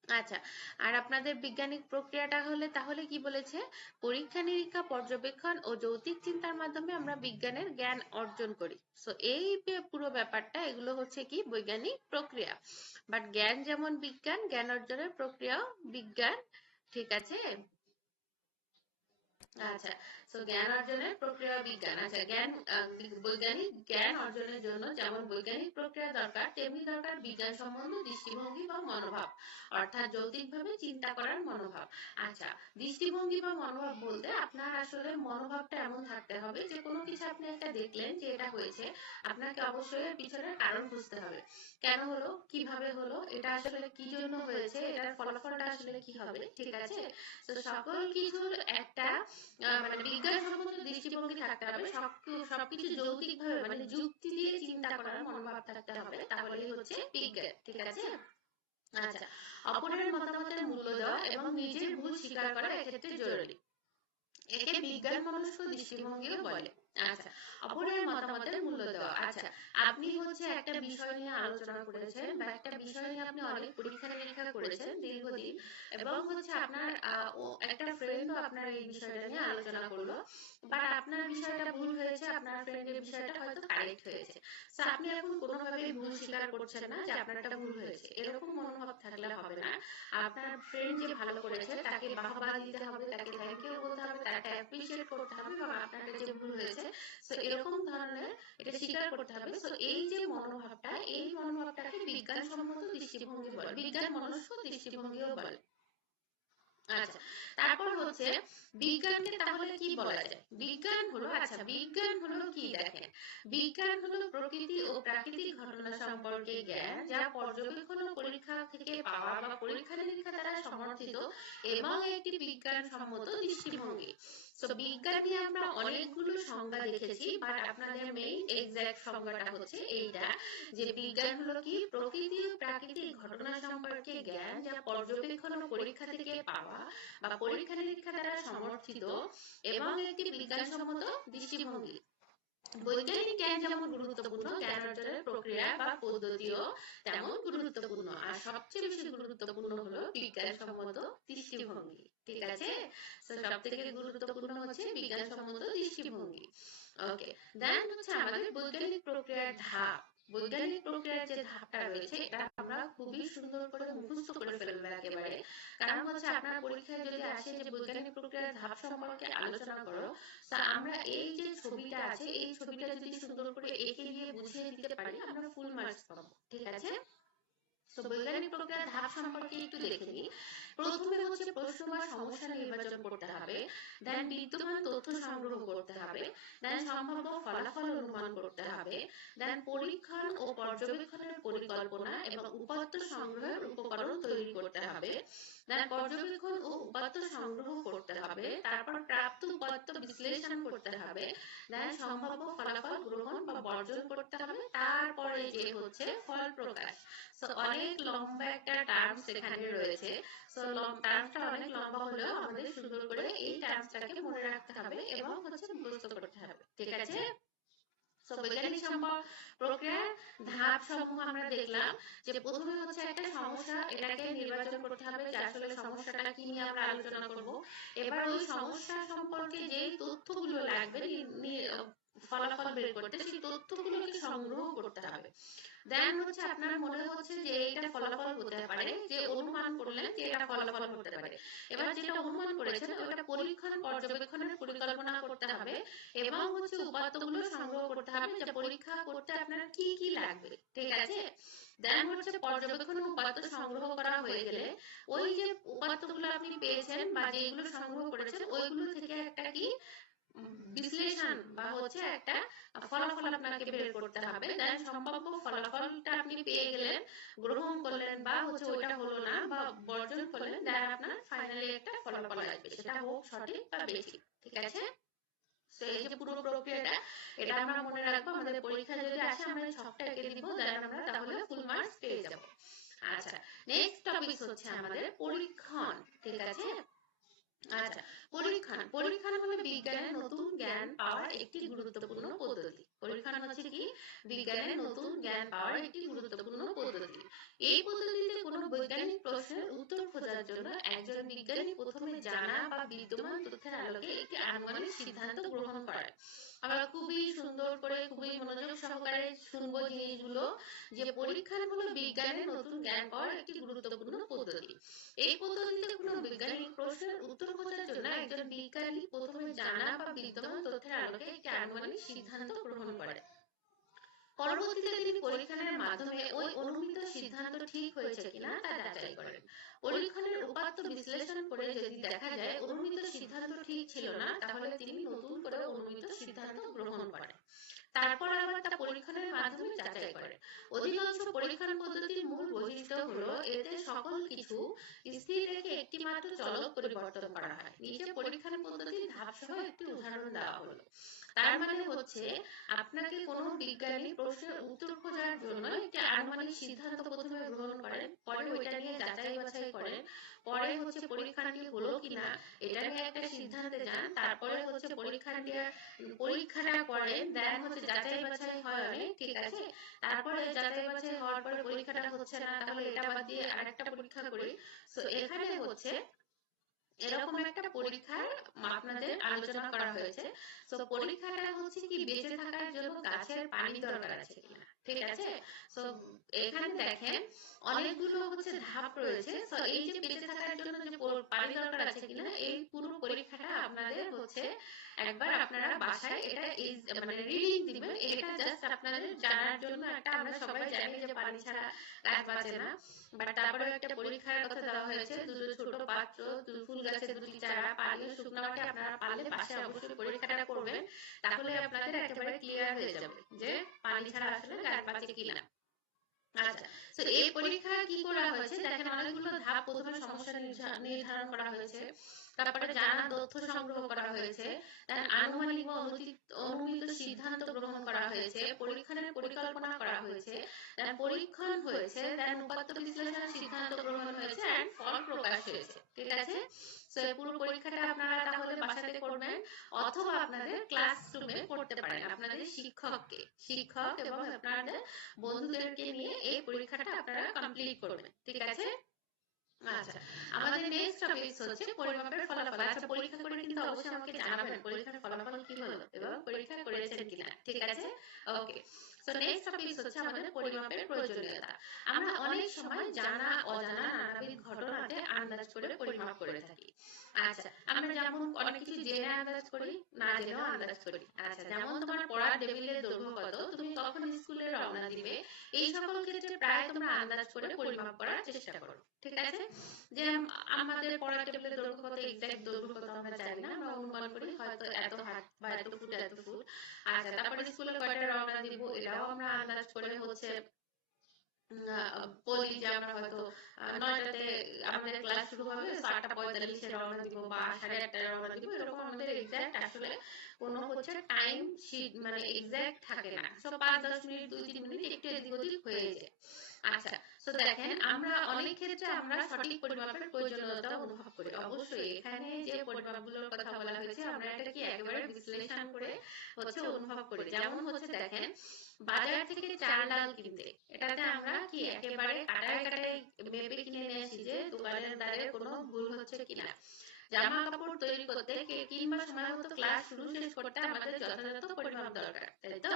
আচ্ছা, আর আপনাদের বৈজ্ঞানিক প্রক্রিয়াটা হলে তাহলে কি বলেছে? পরীক্ষা নিরীক্ষা, পর্যবেক্ষণ ও যৌক্তিক চিন্তার মাধ্যমে আমরা বিজ্ঞানের জ্ঞান অর্জন করি। সো এই পুরো ব্যাপারটা, এগুলো কি বৈজ্ঞানিক প্রক্রিয়া। বাট জ্ঞান যেমন বিজ্ঞান, জ্ঞান অর্জনের প্রক্রিয়াও বিজ্ঞান। ঠিক আছে? আচ্ছা, তো জ্ঞান অর্জনের প্রক্রিয়া বিজ্ঞান। আচ্ছা, বৈজ্ঞানিক জ্ঞান অর্জনের জন্য যেমন বৈজ্ঞানিক প্রক্রিয়া দরকার, তেমনি দরকার বিজ্ঞান সম্বন্ধ দৃষ্টিভঙ্গি বা মনোভাব, অর্থাৎ যৌক্তিকভাবে চিন্তা করার মনোভাব। আচ্ছা, দৃষ্টিভঙ্গি বা মনোভাব বলতে আপনার আসলে মনোভাবটা এমন থাকতে হবে যে কোনো কিছু আপনি একটা দেখলেন যে এটা হয়েছে, আপনাকে অবশ্যই এর পিছনের কারণ বুঝতে হবে। কেন হলো, কিভাবে হলো, এটা আসলে কি জন্য হয়েছে, এটার ফলাফলটা আসলে কি হবে। ঠিক আছে? তো সকল কিছুর একটা মানে বিজ্ঞানসম্মত দৃষ্টিভঙ্গি থাকতে হবে। সবকিছু যৌক্তিকভাবে মানে যুক্তি দিয়ে চিন্তা করার মনোভাব থাকতে হবে, তাহলেই বিজ্ঞান। ঠিক আছে? আচ্ছা, অপরের মতামতের মূল্য দেওয়া এবং নিজের ভুল স্বীকার করা এক্ষেত্রে জরুরি। একে বিজ্ঞান মনস্ক দৃষ্টিভঙ্গিও বলে। আচ্ছা, অপরের মতামতের মূল্য দেওয়া। আচ্ছা, আপনি একটা বিষয় নিয়ে আলোচনা করেছেন বা একটা বিষয় নিয়ে আপনি অনেক পরীক্ষা নিরীক্ষা করেছেন দীর্ঘদিন, এবং আপনার একটা ফ্রেন্ডও আপনার এই বিষয়টা নিয়ে আলোচনা করলো, বাট আপনার বিষয়টা ভুল হয়েছে, আপনার ফ্রেন্ডের বিষয়টা হয়তো কারেক্ট হয়েছে। তো আপনি এখন কোনোভাবেই ভুল স্বীকার করছেন না যে আপনারটা ভুল হয়েছে, এরকম মনোভাব থাকলে হবে না। আপনার ফ্রেন্ড যে ভালো করেছে তাকে বাহবা দিতে হবে, তাকে থ্যাংক ইউ বলতে হবে, তাকে অ্যাপ্রিশিয়েট করতে হবে, এবং আপনার যে ভুল হয়েছে তো এরকম ধরনের এটা স্বীকার করতে হবে। তো এই যে মনোভাবটা, এই মনোভাবটাকে বিজ্ঞানসম্মত দৃষ্টিভঙ্গি বলে, বিজ্ঞান মনস্ক দৃষ্টিভঙ্গিও বলে। আচ্ছা, তারপর বিজ্ঞানকে তাহলে কি বলা যায়? বিজ্ঞান হলো, আচ্ছা বিজ্ঞান হলো কি দেখেন, বিজ্ঞান হলো প্রকৃতি ও প্রাকৃতিক ঘটনা সম্পর্কে জ্ঞান, যা পর্যবেক্ষণ ও পরীক্ষা থেকে পাওয়া বা পরীক্ষা নিরীক্ষা দ্বারা সমর্থিত এবং একটি বিজ্ঞানসম্মত দৃষ্টিভঙ্গি। তো বিজ্ঞান নিয়ে আমরা অনেকগুলো সংজ্ঞা দেখেছি, বাট আপনাদের মেইন এক্সাক্ট সংজ্ঞাটা এইটা, যে বিজ্ঞান হলো কি প্রকৃতি ও প্রাকৃতিক ঘটনা সম্পর্কে জ্ঞান, যা পর্যবেক্ষণ ও পরীক্ষা থেকে পাওয়া বা পরীক্ষা নিরীক্ষা দ্বারা সমর্থিত এবং একটি বিজ্ঞানসম্মত দৃষ্টিভঙ্গি। বৈজ্ঞানিক জ্ঞান যেমন গুরুত্বপূর্ণ, জ্ঞান অর্জনের প্রক্রিয়া বা পদ্ধতিও তেমন গুরুত্বপূর্ণ, আর সবচেয়ে বেশি গুরুত্বপূর্ণ হলো বিজ্ঞানসম্মত দৃষ্টিভঙ্গি। ঠিক আছে? তো সব থেকে গুরুত্বপূর্ণ বিজ্ঞানসম্মত দৃষ্টিভঙ্গি। ওকে, দেন আমাদের বৈজ্ঞানিক প্রক্রিয়ার ধাপ। বৈজ্ঞানিক প্রক্রিয়ার যে ধাপটা রয়েছে এটা আমরা খুবই সুন্দর করে মুখস্থ করে ফেলবো একেবারে। কারণ আপনার পরীক্ষায় যদি আসে যে বৈজ্ঞানিক প্রক্রিয়ার ধাপ সম্পর্কে আলোচনা করো, তা আমরা এই যে ছবিটা আছে এই ছবিটা যদি সুন্দর করে এঁকে দিয়ে বুঝিয়ে দিতে পারি, আমরা ফুল মার্কস পাবো। ঠিক আছে? তো বৈজ্ঞানিক প্রক্রিয়ার ধাপ সম্পর্কে একটু দেখে নিই। প্রথমে প্রশ্ন বা সমস্যা নির্বাচন করতে হবে, দেন বিদ্যমান তথ্য সংগ্রহ করতে হবে, দেন সম্ভাব্য ফলাফল অনুমান করতে হবে, দেন পরীক্ষণ ও পর্যবেক্ষণের পরিকল্পনা এবং উপাত্ত সংগ্রহের উপকরণ তৈরি করতে হবে, দেন পর্যবেক্ষণ ও উপাত্ত সংগ্রহ করতে হবে, তারপর প্রাপ্ত উপাত্ত বিশ্লেষণ করতে হবে, দেন সম্ভাব্য ফলাফল গ্রহণ বা বর্জন করতে হবে, তারপরে যে ফল প্রকাশ। সো অনেক লম্বা একটা টার্মস এখানে রয়েছে। সো টার্মসটা অনেক লম্বা হলেও আমাদের সুন্দর করে এই টার্মসটাকে মনে রাখতে হবে এবং মুখস্থ করতে হবে। ঠিক আছে? সো বৈজ্ঞানিক প্রক্রিয়ার ধাপ সমূহ আমরা দেখলাম, যে প্রথমে একটা সমস্যা, এটাকে নির্বাচন করতে হবে যে আসলে সমস্যাটা কি নিয়ে আমরা আলোচনা করব। এবার ওই সমস্যা সম্পর্কে যে তথ্যগুলো লাগবে ফলাফল বের করতে, সেই তথ্যগুলোকে সংগ্রহ করতে হবে। দেন আপনার মনে যে এটা ফলাফল হতে পারে, যে অনুমান করলেন যে এটা ফলাফল হতে পারে। এবার যেটা অনুমান করেছেন ওটা পরীক্ষণ পর্যবেক্ষণের পরিকল্পনা করতে হবে এবং উপাত্তগুলো সংগ্রহ করতে হবে, যে পরীক্ষা করতে আপনার কি কি লাগবে। ঠিক আছে? দেন হচ্ছে পর্যবেক্ষণ উপাত্ত সংগ্রহ করা হয়ে গেলে ওই যে উপাত্তগুলো আপনি পেয়েছেন বা যেগুলো সংগ্রহ করেছেন ওইগুলো থেকে একটা কি বিশ্লেষণ বা হচ্ছে একটা ফলাফল আপনাকে বের করতে হবে। দেন সম্ভাব্য ফলাফলটা আপনি পেয়ে গেলেন, গ্রহণ করলেন বা হচ্ছে ওইটা হলো না বা বর্জন করলেন, দেন আপনার ফাইনালি একটা ফলাফল আসবে, সেটা হোক সঠিক বা বেঠিক। ঠিক আছে? তো এই যে পুরো প্রক্রিয়াটা, এটা আমরা মনে রাখবো। আমাদের পরীক্ষা যদি আসে আমরা এই ছকটা এঁকে দিব, দেন আমরা তাহলে ফুল মার্কস পেয়ে যাব। আচ্ছা, নেক্সট টপিক হচ্ছে আমাদের পরীক্ষণ। ঠিক আছে? আচ্ছা, পরীক্ষণ। পরীক্ষণ হলো বিজ্ঞানের নতুন জ্ঞান পাওয়ার একটি গুরুত্বপূর্ণ পদ্ধতি। পরীক্ষণ হচ্ছে কি? বিজ্ঞানের নতুন জ্ঞান পাওয়ার একটি গুরুত্বপূর্ণ পদ্ধতি। এই পদ্ধতিতে কোনো বৈজ্ঞানিক প্রশ্নের উত্তর খোঁজার জন্য একজন বিজ্ঞানী প্রথমে জানা বা বিদ্যমান তথ্যের আলোকে একটি আনুমানিক সিদ্ধান্ত গ্রহণ করেন। আমরা খুবই সুন্দর করে খুবই মনোযোগ সহকারে শুনবো জিনিসগুলো, যে পরীক্ষণ হলো বিজ্ঞানের নতুন জ্ঞান পাওয়ার একটি গুরুত্বপূর্ণ পদ্ধতি। এই পদ্ধতিতে কোনো বৈজ্ঞানিক প্রশ্নের উত্তর খোঁজার জন্য একজন বিজ্ঞানী প্রথমে জানা বা বিদ্যমান তথ্যের আলোকে একটি আনুমানিক সিদ্ধান্ত গ্রহণ করে। পরবর্তীতে তিনি পরীক্ষণের মাধ্যমে ওই অনুমিত সিদ্ধান্ত ঠিক হয়েছে কিনা তা যাচাই করেন। পরীক্ষণের উপাত্ত বিশ্লেষণ করে যদি দেখা যায় অনুমিত সিদ্ধান্ত ঠিক ছিল না, তাহলে তিনি নতুন করে অনুমিত সিদ্ধান্ত গ্রহণ করেন। তারপর আবার তা পরীক্ষণের মাধ্যমে যাচাই করেন। অধিকাংশ পরীক্ষণ পদ্ধতির মূল বৈশিষ্ট্য হলো এতে সকল কিছু স্থির রেখে একটি মাত্র চলক পরিবর্তন করা হয়। নিচে পরীক্ষণ পদ্ধতির ধাপ সহ একটি উদাহরণ দেওয়া হলো। তার মানে হচ্ছে আপনাকে কোনো বিজ্ঞানী প্রশ্নের উত্তর খোঁজার জন্য একটি আনুমানিক সিদ্ধান্ত প্রথমে গ্রহণ করেন, পরে ওইটা নিয়ে যাচাই বাছাই করেন, পরে হচ্ছে পরীক্ষাটি হলো কিনা এটা নিয়ে একটা সিদ্ধান্তে যান, তারপরে হচ্ছে পরীক্ষাটা করেন, দেন হচ্ছে যাচাই বাছাই হয় অনেক। ঠিক আছে? তারপরে যাচাই বাছাই হওয়ার পরে পরীক্ষাটা হচ্ছে না, তাহলে এটা বাদ দিয়ে আরেকটা পরীক্ষা করি। তো এখানে হচ্ছে এরকম একটা পরীক্ষার আপনাদের আলোচনা করা হয়েছে। তো পরীক্ষাটা হচ্ছে কি বেঁচে থাকার জন্য গাছের পানি দরকার আছে কিনা। ঠিক আছে? তো এখানে দেখেন অনেকগুলো হচ্ছে ধাপ রয়েছে। তো এই যে বেঁচে থাকার জন্য যে পানি দরকার আছে কিনা, এই পুরো পরীক্ষাটা আপনাদের হচ্ছে একবার আপনারা বাসায় এটা মানে রিডিং দিবেন। এটা জাস্ট আপনাদের জানার জন্য একটা, আমরা সবাই জানি যে পানি ছাড়া গাছ বাঁচে না, বাট তারপরে একটা পরীক্ষার কথা দেওয়া হয়েছে। দুটো ছোট পাত্র, ফুল গাছের দুটি চারা, পানি ও শুকনো মাটি আপনারা পারলে বাসায় অবশ্যই পরীক্ষাটা করবেন। তাহলে আপনাদের একেবারে ক্লিয়ার হয়ে যাবে যে পানি ছাড়া আসলে গাছ বাঁচে কিনা। আচ্ছা, তো এই পরীক্ষায় কি করা হয়েছে দেখেন, অনেকগুলো ধাপ। প্রথমে সমস্যা নির্ধারণ করা হয়েছে, তারপরে জানা তথ্য সংগ্রহ করা হয়েছে, দেন আনুমানিক বা অনুমিত সিদ্ধান্ত গ্রহণ করা হয়েছে, পরীক্ষণের পরিকল্পনা করা হয়েছে, দেন পরীক্ষণ হয়েছে, দেন উপাত্ত বিশ্লেষণ সিদ্ধান্ত গ্রহণ হয়েছে, এন্ড ফল প্রকাশ হয়েছে। ঠিক আছে? তো এই পুরো পরীক্ষাটা আপনারা তাহলে বাসাতে করবেন, অথবা আপনাদের ক্লাসরুমে করতে পারেন আপনাদের শিক্ষক এবং আপনাদের বন্ধুদেরকে নিয়ে এই পরীক্ষাটা আপনারা কমপ্লিট করবেন। ঠিক আছে? আচ্ছা, আমাদের নেক্সট টপিক হচ্ছে পরিমাপের ফলাফল। আচ্ছা, পরীক্ষা করে কিন্তু অবশ্যই আমাকে জানাবেন পরীক্ষার ফলাফল কি হলো এবং পরীক্ষা করেছেন কিনা। ঠিক আছে? ওকে। সো নেক্সট টপিক হচ্ছে আমাদের পরিমাপের প্রয়োজনীয়তা। আমরা অনেক সময় জানা অজানা নানাবিধ ঘটনাতে আন্দাজ করে পরিমাপ করে থাকি। আচ্ছা, আমরা যেমন অনেক কিছু জেনে আন্দাজ করি, না জেনেও আন্দাজ করি। আচ্ছা, যেমন তোমার পড়ার টেবিলের দৈর্ঘ্য কত, তুমি কখন স্কুলে রওনা দিবে, এই সকল ক্ষেত্রে প্রায় তোমরা আন্দাজ করে পরিমাপ করার চেষ্টা করো। ঠিক আছে? যে আমাদের পড়ার টেবিলের দৈর্ঘ্য কত, এক্সাক্ট দৈর্ঘ্য কত আমরা জানি না, আমরা অনুমান করি হয়তো এত হাত বা এত ফুট এত ফুট। আচ্ছা, তারপরে স্কুলে কয়টা রওনা দিব এটাও আমরা আন্দাজ করে হচ্ছে বলি যে আমরা হয়তো 9টাতে আমাদের ক্লাস শুরু হবে, 8:45 রওনা দিব বা 8:30 রওনা দিব, এরকম আমাদের এক্সাক্ট আসলে কোনো হচ্ছে টাইম শিট মানে এক্সাক্ট থাকে না। সো 5-10 মিনিট 2-3 মিনিট একটু এদিক ওদিক হয়ে যায়। আচ্ছা, তো দেখেন আমরা অনেক ক্ষেত্রে আমরা সঠিক পরিমাপের প্রয়োজনীয়তা অনুভব করি। অবশ্যই এখানে যে পরিমাপগুলোর কথা বলা হয়েছে আমরা এটা কি একেবারে বিশ্লেষণ করে হচ্ছে অনুভব করি। যেমন হচ্ছে দেখেন, বাজার থেকে চাল ডাল কিনতে, এটাতে আমরা কি একেবারে কাটায় কাটায় মেপে কিনে নিয়ে আসি যে দোকানের দ্বারে কোনো ভুল হচ্ছে কিনা। জামা কাপড় তৈরি করতে কিংবা সময় মতো ক্লাস শুরু শেষ করতে আমাদের যথাযথ পরিমাপ দরকার, তাই তো?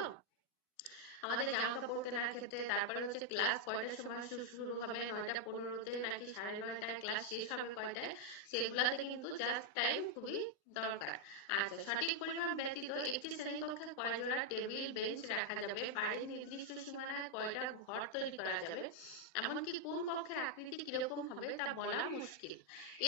আমাদের জামা কাপড় কেনার ক্ষেত্রে, তারপরে হচ্ছে ক্লাস কয়টার সময় শুরু হবে, 9:15-তে নাকি 9:30টায় ক্লাস শেষ হবে কয়টায়, সেগুলাতে কিন্তু জাস্ট টাইম খুবই দরকার। আচ্ছা, সঠিক পরিমাপ ব্যতীত একটি শ্রেণীকক্ষে কয় জোড়া টেবিল বেঞ্চ রাখা যাবে, বাড়ির নির্দিষ্ট সীমানায় কয়টা ঘর তৈরি করা যাবে, প্রকৃতপক্ষে আকৃতি কিরকম হবে তা বলা মুশকিল।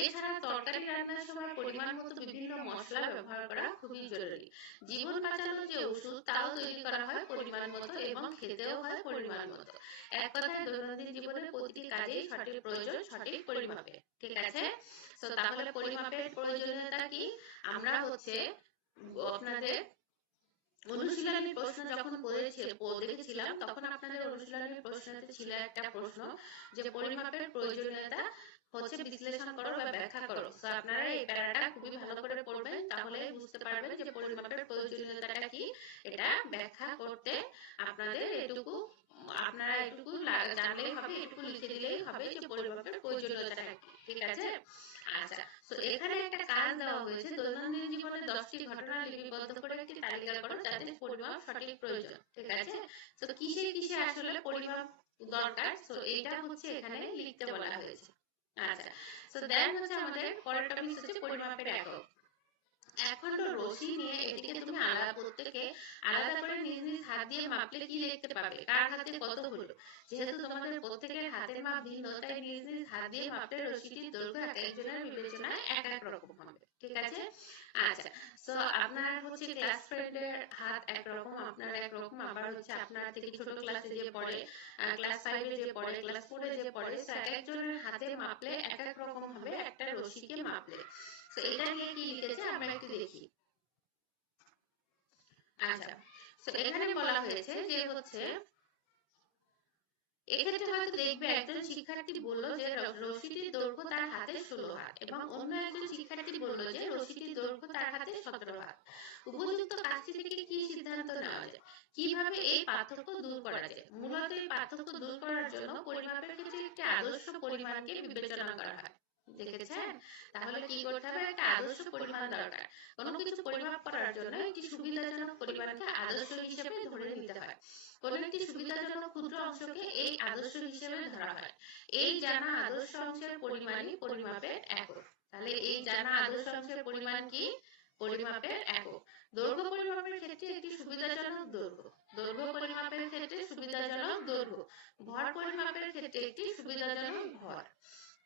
এছাড়া তরকারি রান্নার সময় পরিমাণ মতো বিভিন্ন মশলা ব্যবহার করা খুবই জরুরি। জীবন বাঁচানোর যে ওষুধ তাও তৈরি করা হয় পরিমাণ মতো এবং খেতেও হয় পরিমাণ মতো। এক কথায় দৈনন্দিন জীবনের প্রতিটি কাজেই সঠিক প্রয়োজন সঠিক পরিমাপে। ঠিক আছে? তো তাহলে পরিমাপের প্রয়োজনীয়তা কি? আমরা হচ্ছে আপনাদের অনুশীলনী প্রশ্ন যখন দেখেছিলাম তখন আপনাদের অনুশীলনী প্রশ্নতে ছিল একটা প্রশ্ন যে পরিমাপের প্রয়োজনীয়তা হচ্ছে বিশ্লেষণ করো বা ব্যাখ্যা করো। তো আপনারা এই প্যারাটা খুবই ভালো করে পড়বেন, তাহলে বুঝতে পারবেন যে পরিমাপের প্রয়োজনীয়তাটা কি। এটা ব্যাখ্যা করতে আপনারা এটুকু জানলেই হবে, এটুকু লিখে দিলেই হবে যে পরিমাপের প্রয়োজনীয়তাটা কি। ঠিক আছে? আচ্ছা, তো এখানে একটা কাজ দেওয়া হয়েছে, দৈনন্দিন জীবনে 10টি ঘটনা লিপিবদ্ধ করে একটি তালিকা করো যাদের পরিমাপ সঠিক প্রয়োজন। ঠিক আছে? তো কিসে কিসে আসলে পরিমাপ দরকার, তো এইটা হচ্ছে এখানে লিখতে বলা হয়েছে। আচ্ছা, তো দেন হচ্ছে আমাদের পরের টপিক হচ্ছে পরিমাপের একক। এখন তো রশি নিয়ে এটিকে তুমি প্রত্যেকে আলাদা করে নিজ নিজ হাত দিয়ে মাপলে কি দেখতে পাবে কার হাতে কত হলো। যেহেতু তোমাদের প্রত্যেকের হাতের মাপ ভিন্ন, তাই নিজ নিজ হাত দিয়ে মাপলে রশিটির দৈর্ঘ্য এক একজনের বিবেচনায় এক এক রকম হবে। ঠিক আছে? আচ্ছা, তো আপনার হচ্ছে ক্লাস ফ্রেন্ডের হাত একরকম, আপনার একরকম, আবার হচ্ছে আপনার থেকে ছোট ক্লাসে যে পড়ে, ক্লাস 5 এ যে পড়ে, ক্লাস 4 এ যে পড়ে, তো এক একজনের হাতে মাপলে এক এক রকম হবে একটা রশিকে মাপলে। তো এটা নিয়ে কি লিখেছে আমরা একটু দেখি। আচ্ছা, তো এখানে বলা হয়েছে যে হচ্ছে এক্ষেত্রে হয়তো দেখবে একজন শিক্ষার্থী বলল যে রশিটির দৈর্ঘ্য তার হাতে 16 হাত এবং অন্য একজন শিক্ষার্থী বলল যে রশিটির দৈর্ঘ্য তার হাতে 17 হাত। উপযুক্ত কাজটি থেকে কি সিদ্ধান্ত নেওয়া যায়? কিভাবে এই পার্থক্য দূর করা যায়? মূলত এই পার্থক্য দূর করার জন্য পরিমাপের ক্ষেত্রে একটি আদর্শ পরিমাণকে বিবেচনা করা হয়। দেখেছেন? তাহলে কি করতে হবে? একটা আদর্শ পরিমাণ দরকার। কোনো কিছু পরিমাপ করার জন্য একটি সুবিধাজনক পরিমাণকে আদর্শ হিসেবে ধরে নিতে হয়। কোনো একটি সুবিধাজনক ক্ষুদ্র অংশকে এই আদর্শ হিসেবে ধরা হয়। এই জানা আদর্শ অংশের পরিমাণই পরিমাপের একক। তাহলে এই জানা আদর্শ অংশের পরিমাণ কি? পরিমাপের একক। দৈর্ঘ্য পরিমাপের ক্ষেত্রে একটি সুবিধাজনক দৈর্ঘ্য, দৈর্ঘ্য পরিমাপের ক্ষেত্রে সুবিধাজনক দৈর্ঘ্য, ভর পরিমাপের ক্ষেত্রে একটি সুবিধাজনক ভর।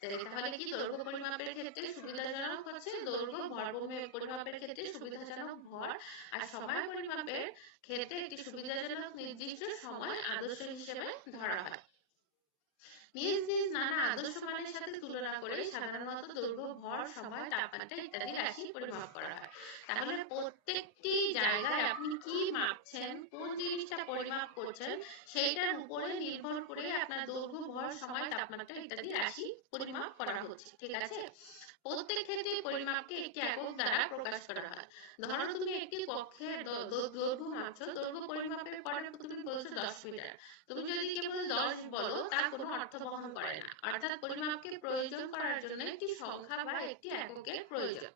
তাহলে কি দৈর্ঘ্য পরিমাপের ক্ষেত্রে সুবিধাজনক হচ্ছে দৈর্ঘ্য, ভর পরিমাপের ক্ষেত্রে সুবিধাজনক ভর, আর সময় পরিমাপের ক্ষেত্রে একটি সুবিধাজনক নির্দিষ্ট সময় আদর্শ হিসেবে ধরা হয়। নিজ নিজ নানা আদর্শ মানের সাথে তুলনা করে সাধারণত দৈর্ঘ্য, ভর, সময়, তাপমাত্রা ইত্যাদি রাশি পরিমাপ করা হয়। তাহলে প্রত্যেকটি জায়গায় আপনি কি মাপছেন, কোন জিনিসটা পরিমাপ করছেন, সেইটার উপরে নির্ভর করে আপনার দৈর্ঘ্য, ভর, সময়, তাপমাত্রা ইত্যাদি রাশি পরিমাপ করা হচ্ছে। ঠিক আছে? প্রত্যেক ক্ষেত্রে পরিমাপকে একটি একক দ্বারা প্রকাশ করা হয়। ধরো তুমি একটি কক্ষের দৈর্ঘ্য মাপছো, দৈর্ঘ্য পরিমাপের পরে তুমি বলছো 10 মিটার। তুমি যদি কেবল 10 বলো তা কোনো অর্থ বহন করে না। অর্থাৎ পরিমাপকে প্রয়োজন করার জন্য একটি সংখ্যা বা একটি এককের প্রয়োজন।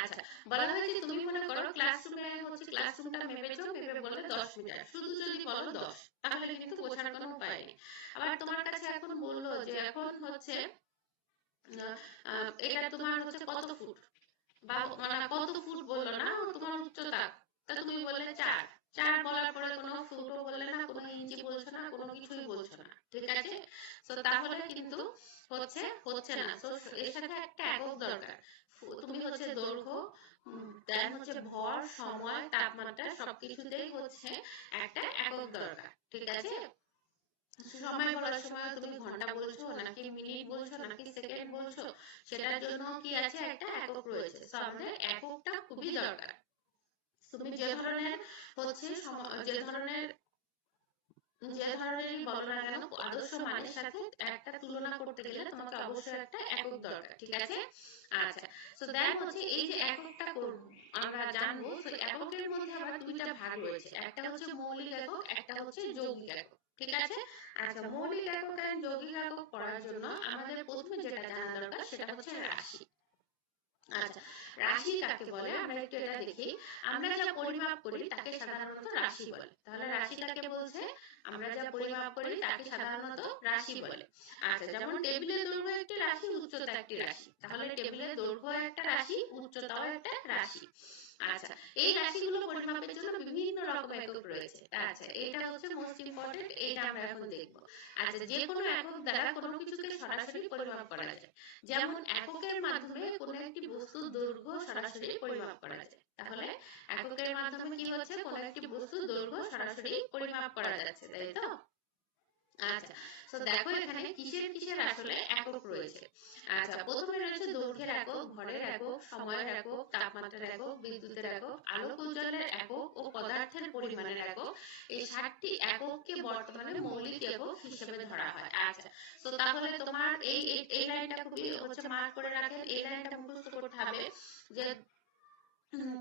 আচ্ছা, বলা হয় যে তুমি মনে করো ক্লাসরুমটা মেপেছো, মেপে বললে 10 মিটার। শুধু যদি বলো 10, তাহলে কিন্তু বোঝার কোনো উপায় নেই। আবার তোমার কাছে এখন বললো যে এখন হচ্ছে এটা তোমার হচ্ছে কত ফুট, বা মানে কত ফুট বললো না, তোমার উচ্চতা, তা তুমি বললে 4। 4 বলার পরে কোনো ফুটও বললে না, কোনো ইঞ্চি বলছো না, কোনো কিছুই বলছো না। ঠিক আছে? তো তাহলে কিন্তু হচ্ছে না। তো এর সাথে একটা একক দরকার। তুমি হচ্ছে দৈর্ঘ্য, দেন হচ্ছে ভর, সময়, তাপমাত্রা সবকিছুতেই হচ্ছে একটা একক দরকার। ঠিক আছে? সময় বলার সময় তুমি ঘন্টা বলছো নাকি মিনিট বলছো নাকি সেকেন্ড বলছো, সেটার জন্য কি আছে, একটা একক রয়েছে। তো আমাদের এককটা খুবই দরকার। তুমি যে ধরনের বলো না কেন, আদর্শ মানের সাথে একটা তুলনা করতে গেলে তোমাকে অবশ্যই একটা একক দরকার। ঠিক আছে? আচ্ছা, তো দেন হচ্ছে এই যে এককটা আমরা জানবো, তো এককের মধ্যে আবার দুইটা ভাগ রয়েছে, একটা হচ্ছে মৌলিক একক, একটা হচ্ছে যৌগিক একক। ঠিক আছে? আচ্ছা, মৌলিক একক আর যৌগিক একক পড়ার জন্য আমাদের প্রথমে যেটা জানা দরকার সেটা হচ্ছে রাশি। আচ্ছা, রাশি কাকে বলে আমরা একটু এটা দেখি। আমরা যা পরিমাপ করি তাকে সাধারণত রাশি বলে। তাহলে রাশি কাকে বলছে? আমরা যা পরিমাপ করি তাকে সাধারণত রাশি বলে। আচ্ছা, যেমন টেবিলের দৈর্ঘ্য একটি রাশি, উচ্চতা একটি রাশি। তাহলে টেবিলের দৈর্ঘ্য একটা রাশি, উচ্চতাও একটা রাশি। আচ্ছা, এই রাশিগুলো পরিমাপের জন্য বিভিন্ন রকম একক রয়েছে। আচ্ছা, এটা হচ্ছে মোস্ট ইম্পর্টেন্ট, এইটা আমরা এখন দেখব। আচ্ছা, যে কোনো একক দ্বারা কোনো কিছুকে সরাসরি পরিমাপ করা যায়। যেমন এককের মাধ্যমে কোনো একটি বস্তুর দৈর্ঘ্য সরাসরি পরিমাপ করা যায়। তাহলে এককের মাধ্যমে কি হচ্ছে, কোনো একটি বস্তুর দৈর্ঘ্য সরাসরি পরিমাপ করা যাচ্ছে, তাই তো? আচ্ছা, তো দেখো এখানে কিসের কিসের আসলে একক রয়েছে। আচ্ছা, প্রথমে রয়েছে দৈর্ঘ্যের একক, ভরের একক, সময়ের একক, তাপমাত্রার একক, বিদ্যুতের একক, আলোক উজ্জ্বলের একক ও পদার্থের পরিমাণের একক। এই 7টি একককে বর্তমানে মৌলিক একক হিসেবে ধরা হয়। আচ্ছা, তো তাহলে তোমার এই লাইনটা খুবই হচ্ছে মার্ক করে রাখেন, এই লাইনটা মুখস্থ করতে হবে যে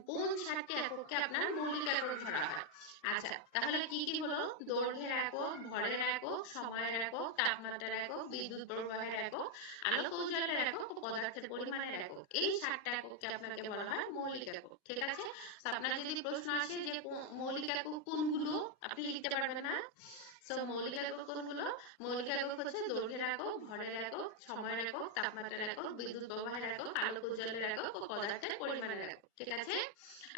কোন 7টি এককে আপনার মৌলিক একক ধরা হয়। আচ্ছা, তাহলে কি কি হলো? দৈর্ঘ্যের একক, ভরের একক, সময়ের একক, তাপমাত্রার একক, বিদ্যুৎ প্রবাহের একক, আলোক উজ্জ্বলের একক ও পদার্থের পরিমাণের একক। এই 7টা এককে আপনাকে বলা হয় মৌলিক একক। ঠিক আছে? তো আপনার যদি প্রশ্ন আসে যে মৌলিক একক কোনগুলো, আপনি লিখতে পারবেন না। সো মৌলিক একক কোনগুলো? মৌলিক একক হচ্ছে দৈর্ঘ্যের একক, ভরের একক, সময়ের একক, তাপমাত্রার একক, বিদ্যুৎ প্রবাহের একক, আলোক উজ্জ্বলের একক ও পদার্থের পরিমাণের একক। ঠিক আছে?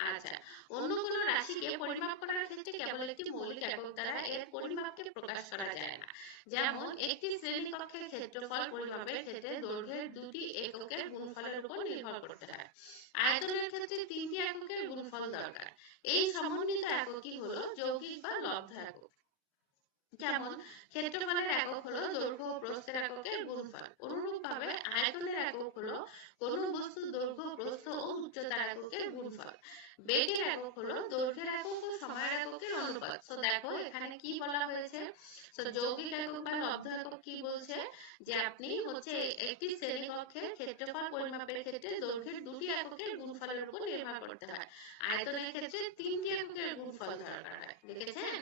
আচ্ছা, অন্য কোনো রাশিকে পরিমাপ করার ক্ষেত্রে কেবল একটি মৌলিক একক দ্বারা এর পরিমাপকে প্রকাশ করা যায় না। যেমন একটি শ্রেণীকক্ষের ক্ষেত্রফল পরিমাপের ক্ষেত্রে দৈর্ঘ্যের দুটি এককের গুণফলের উপর নির্ভর করতে হয়। আয়তনের ক্ষেত্রে 3টি এককের গুণফল দরকার। এই সমন্বিত এককই হলো যৌগিক বা লব্ধ একক। যেমন ক্ষেত্রফলের একক হলো দৈর্ঘ্য ও প্রস্থের এককের গুণফল। অনুরূপভাবে আয়তনের একক হলো কোন বস্তুর দৈর্ঘ্য, প্রস্থ ও উচ্চতার এককের গুণফল। বেগের একক হলো দৈর্ঘ্যের একক ও সময়ের এককের অনুপাত। তো দেখো এখানে কি বলা হয়েছে, তো যৌগিক একক বা লব্ধ একক কি বলছে, যে আপনি হচ্ছে একটি শ্রেণীকক্ষের ক্ষেত্রফল পরিমাপের ক্ষেত্রে দৈর্ঘ্যের দুটি এককের গুণফলের উপর নির্ভর করতে হয়। আয়তনের ক্ষেত্রে 3টি এককের গুণফল দরকার হয়। দেখেছেন?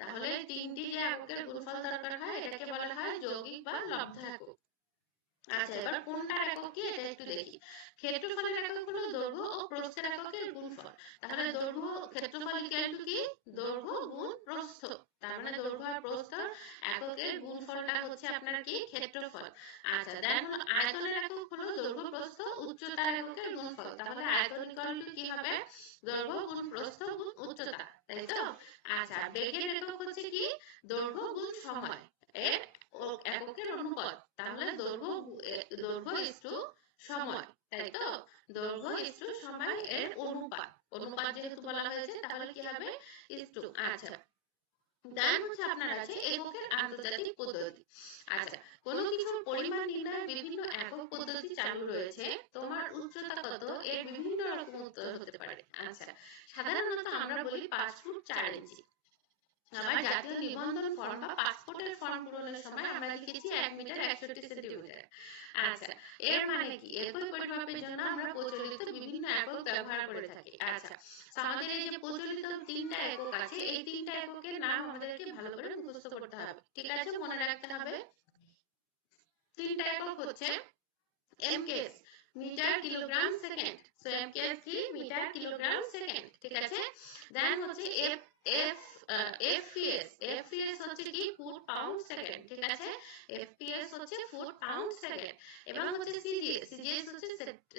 তাহলে 3টি যে এককের গুণফল দরকার হয় এটাকে বলা হয় যৌগিক বা লব্ধ একক। আচ্ছা, এবার কোনটা একক কি এটা একটু দেখি। ক্ষেত্রফলের একক হলো দৈর্ঘ্য ও প্রস্থের এককের গুণফল। তাহলে দৈর্ঘ্য, ক্ষেত্রফল ইকুয়াল টু কি? দৈর্ঘ্য গুণ প্রস্থ। তার মানে দৈর্ঘ্য আর প্রস্থ এককের গুণফলটা হচ্ছে আপনার কি? ক্ষেত্রফল। আচ্ছা, দেন হলো আয়তনের একক হলো দৈর্ঘ্য, প্রস্থ, উচ্চতার এককের গুণফল। তাহলে আয়তন ইকুয়াল টু কি হবে? দৈর্ঘ্য গুণ প্রস্থ গুণ উচ্চতা, তাই তো? আচ্ছা, বেগের একক হচ্ছে কি? দৈর্ঘ্য গুণ সময় এর এককের অনুপাত। তাহলে দৈর্ঘ্য ইস্টু সময়, তাই তো? দৈর্ঘ্য ইস্টু সময় এর অনুপাত। অনুপাত যেহেতু বলা হয়েছে তাহলে কি হবে? ইস্টু। আচ্ছা, দেন হচ্ছে আপনার আছে এককের আন্তর্জাতিক পদ্ধতি। আচ্ছা, কোনো কিছুর পরিমাণ নির্ণয়ের বিভিন্ন একক পদ্ধতি চালু রয়েছে। তোমার উচ্চতা কত এর বিভিন্ন রকম উত্তর হতে পারে। আচ্ছা, সাধারণত আমরা বলি 5 ফুট 4 ইঞ্চি। আবার জাতীয় নিবন্ধন ফর্ম বা পাসপোর্টের ফর্ম পূরণের সময় আমরা লিখেছি 1 মিটার 61 সেন্টিমিটার। আচ্ছা, এর মানে কি? একই পরিমাপের জন্য আমরা প্রচলিত বিভিন্ন একক ব্যবহার করে থাকি। আচ্ছা, তো আমাদের এই যে প্রচলিত 3টা একক আছে, এই 3টা এককের নাম আমাদেরকে ভালো করে মুখস্থ করতে হবে। ঠিক আছে? মনে রাখতে হবে। 3টা একক হচ্ছে MKS, metre kilogram second. So MKS কি? Metre kilogram second. ঠিক আছে? দেন হচ্ছে এফ এফ এফপিএস। এফপিএস হচ্ছে কি? Foot pound second. ঠিক আছে? এফপিএস হচ্ছে ফুট পাউন্ড সেকেন্ড। এবং হচ্ছে সিজিএস। সিজিএস হচ্ছে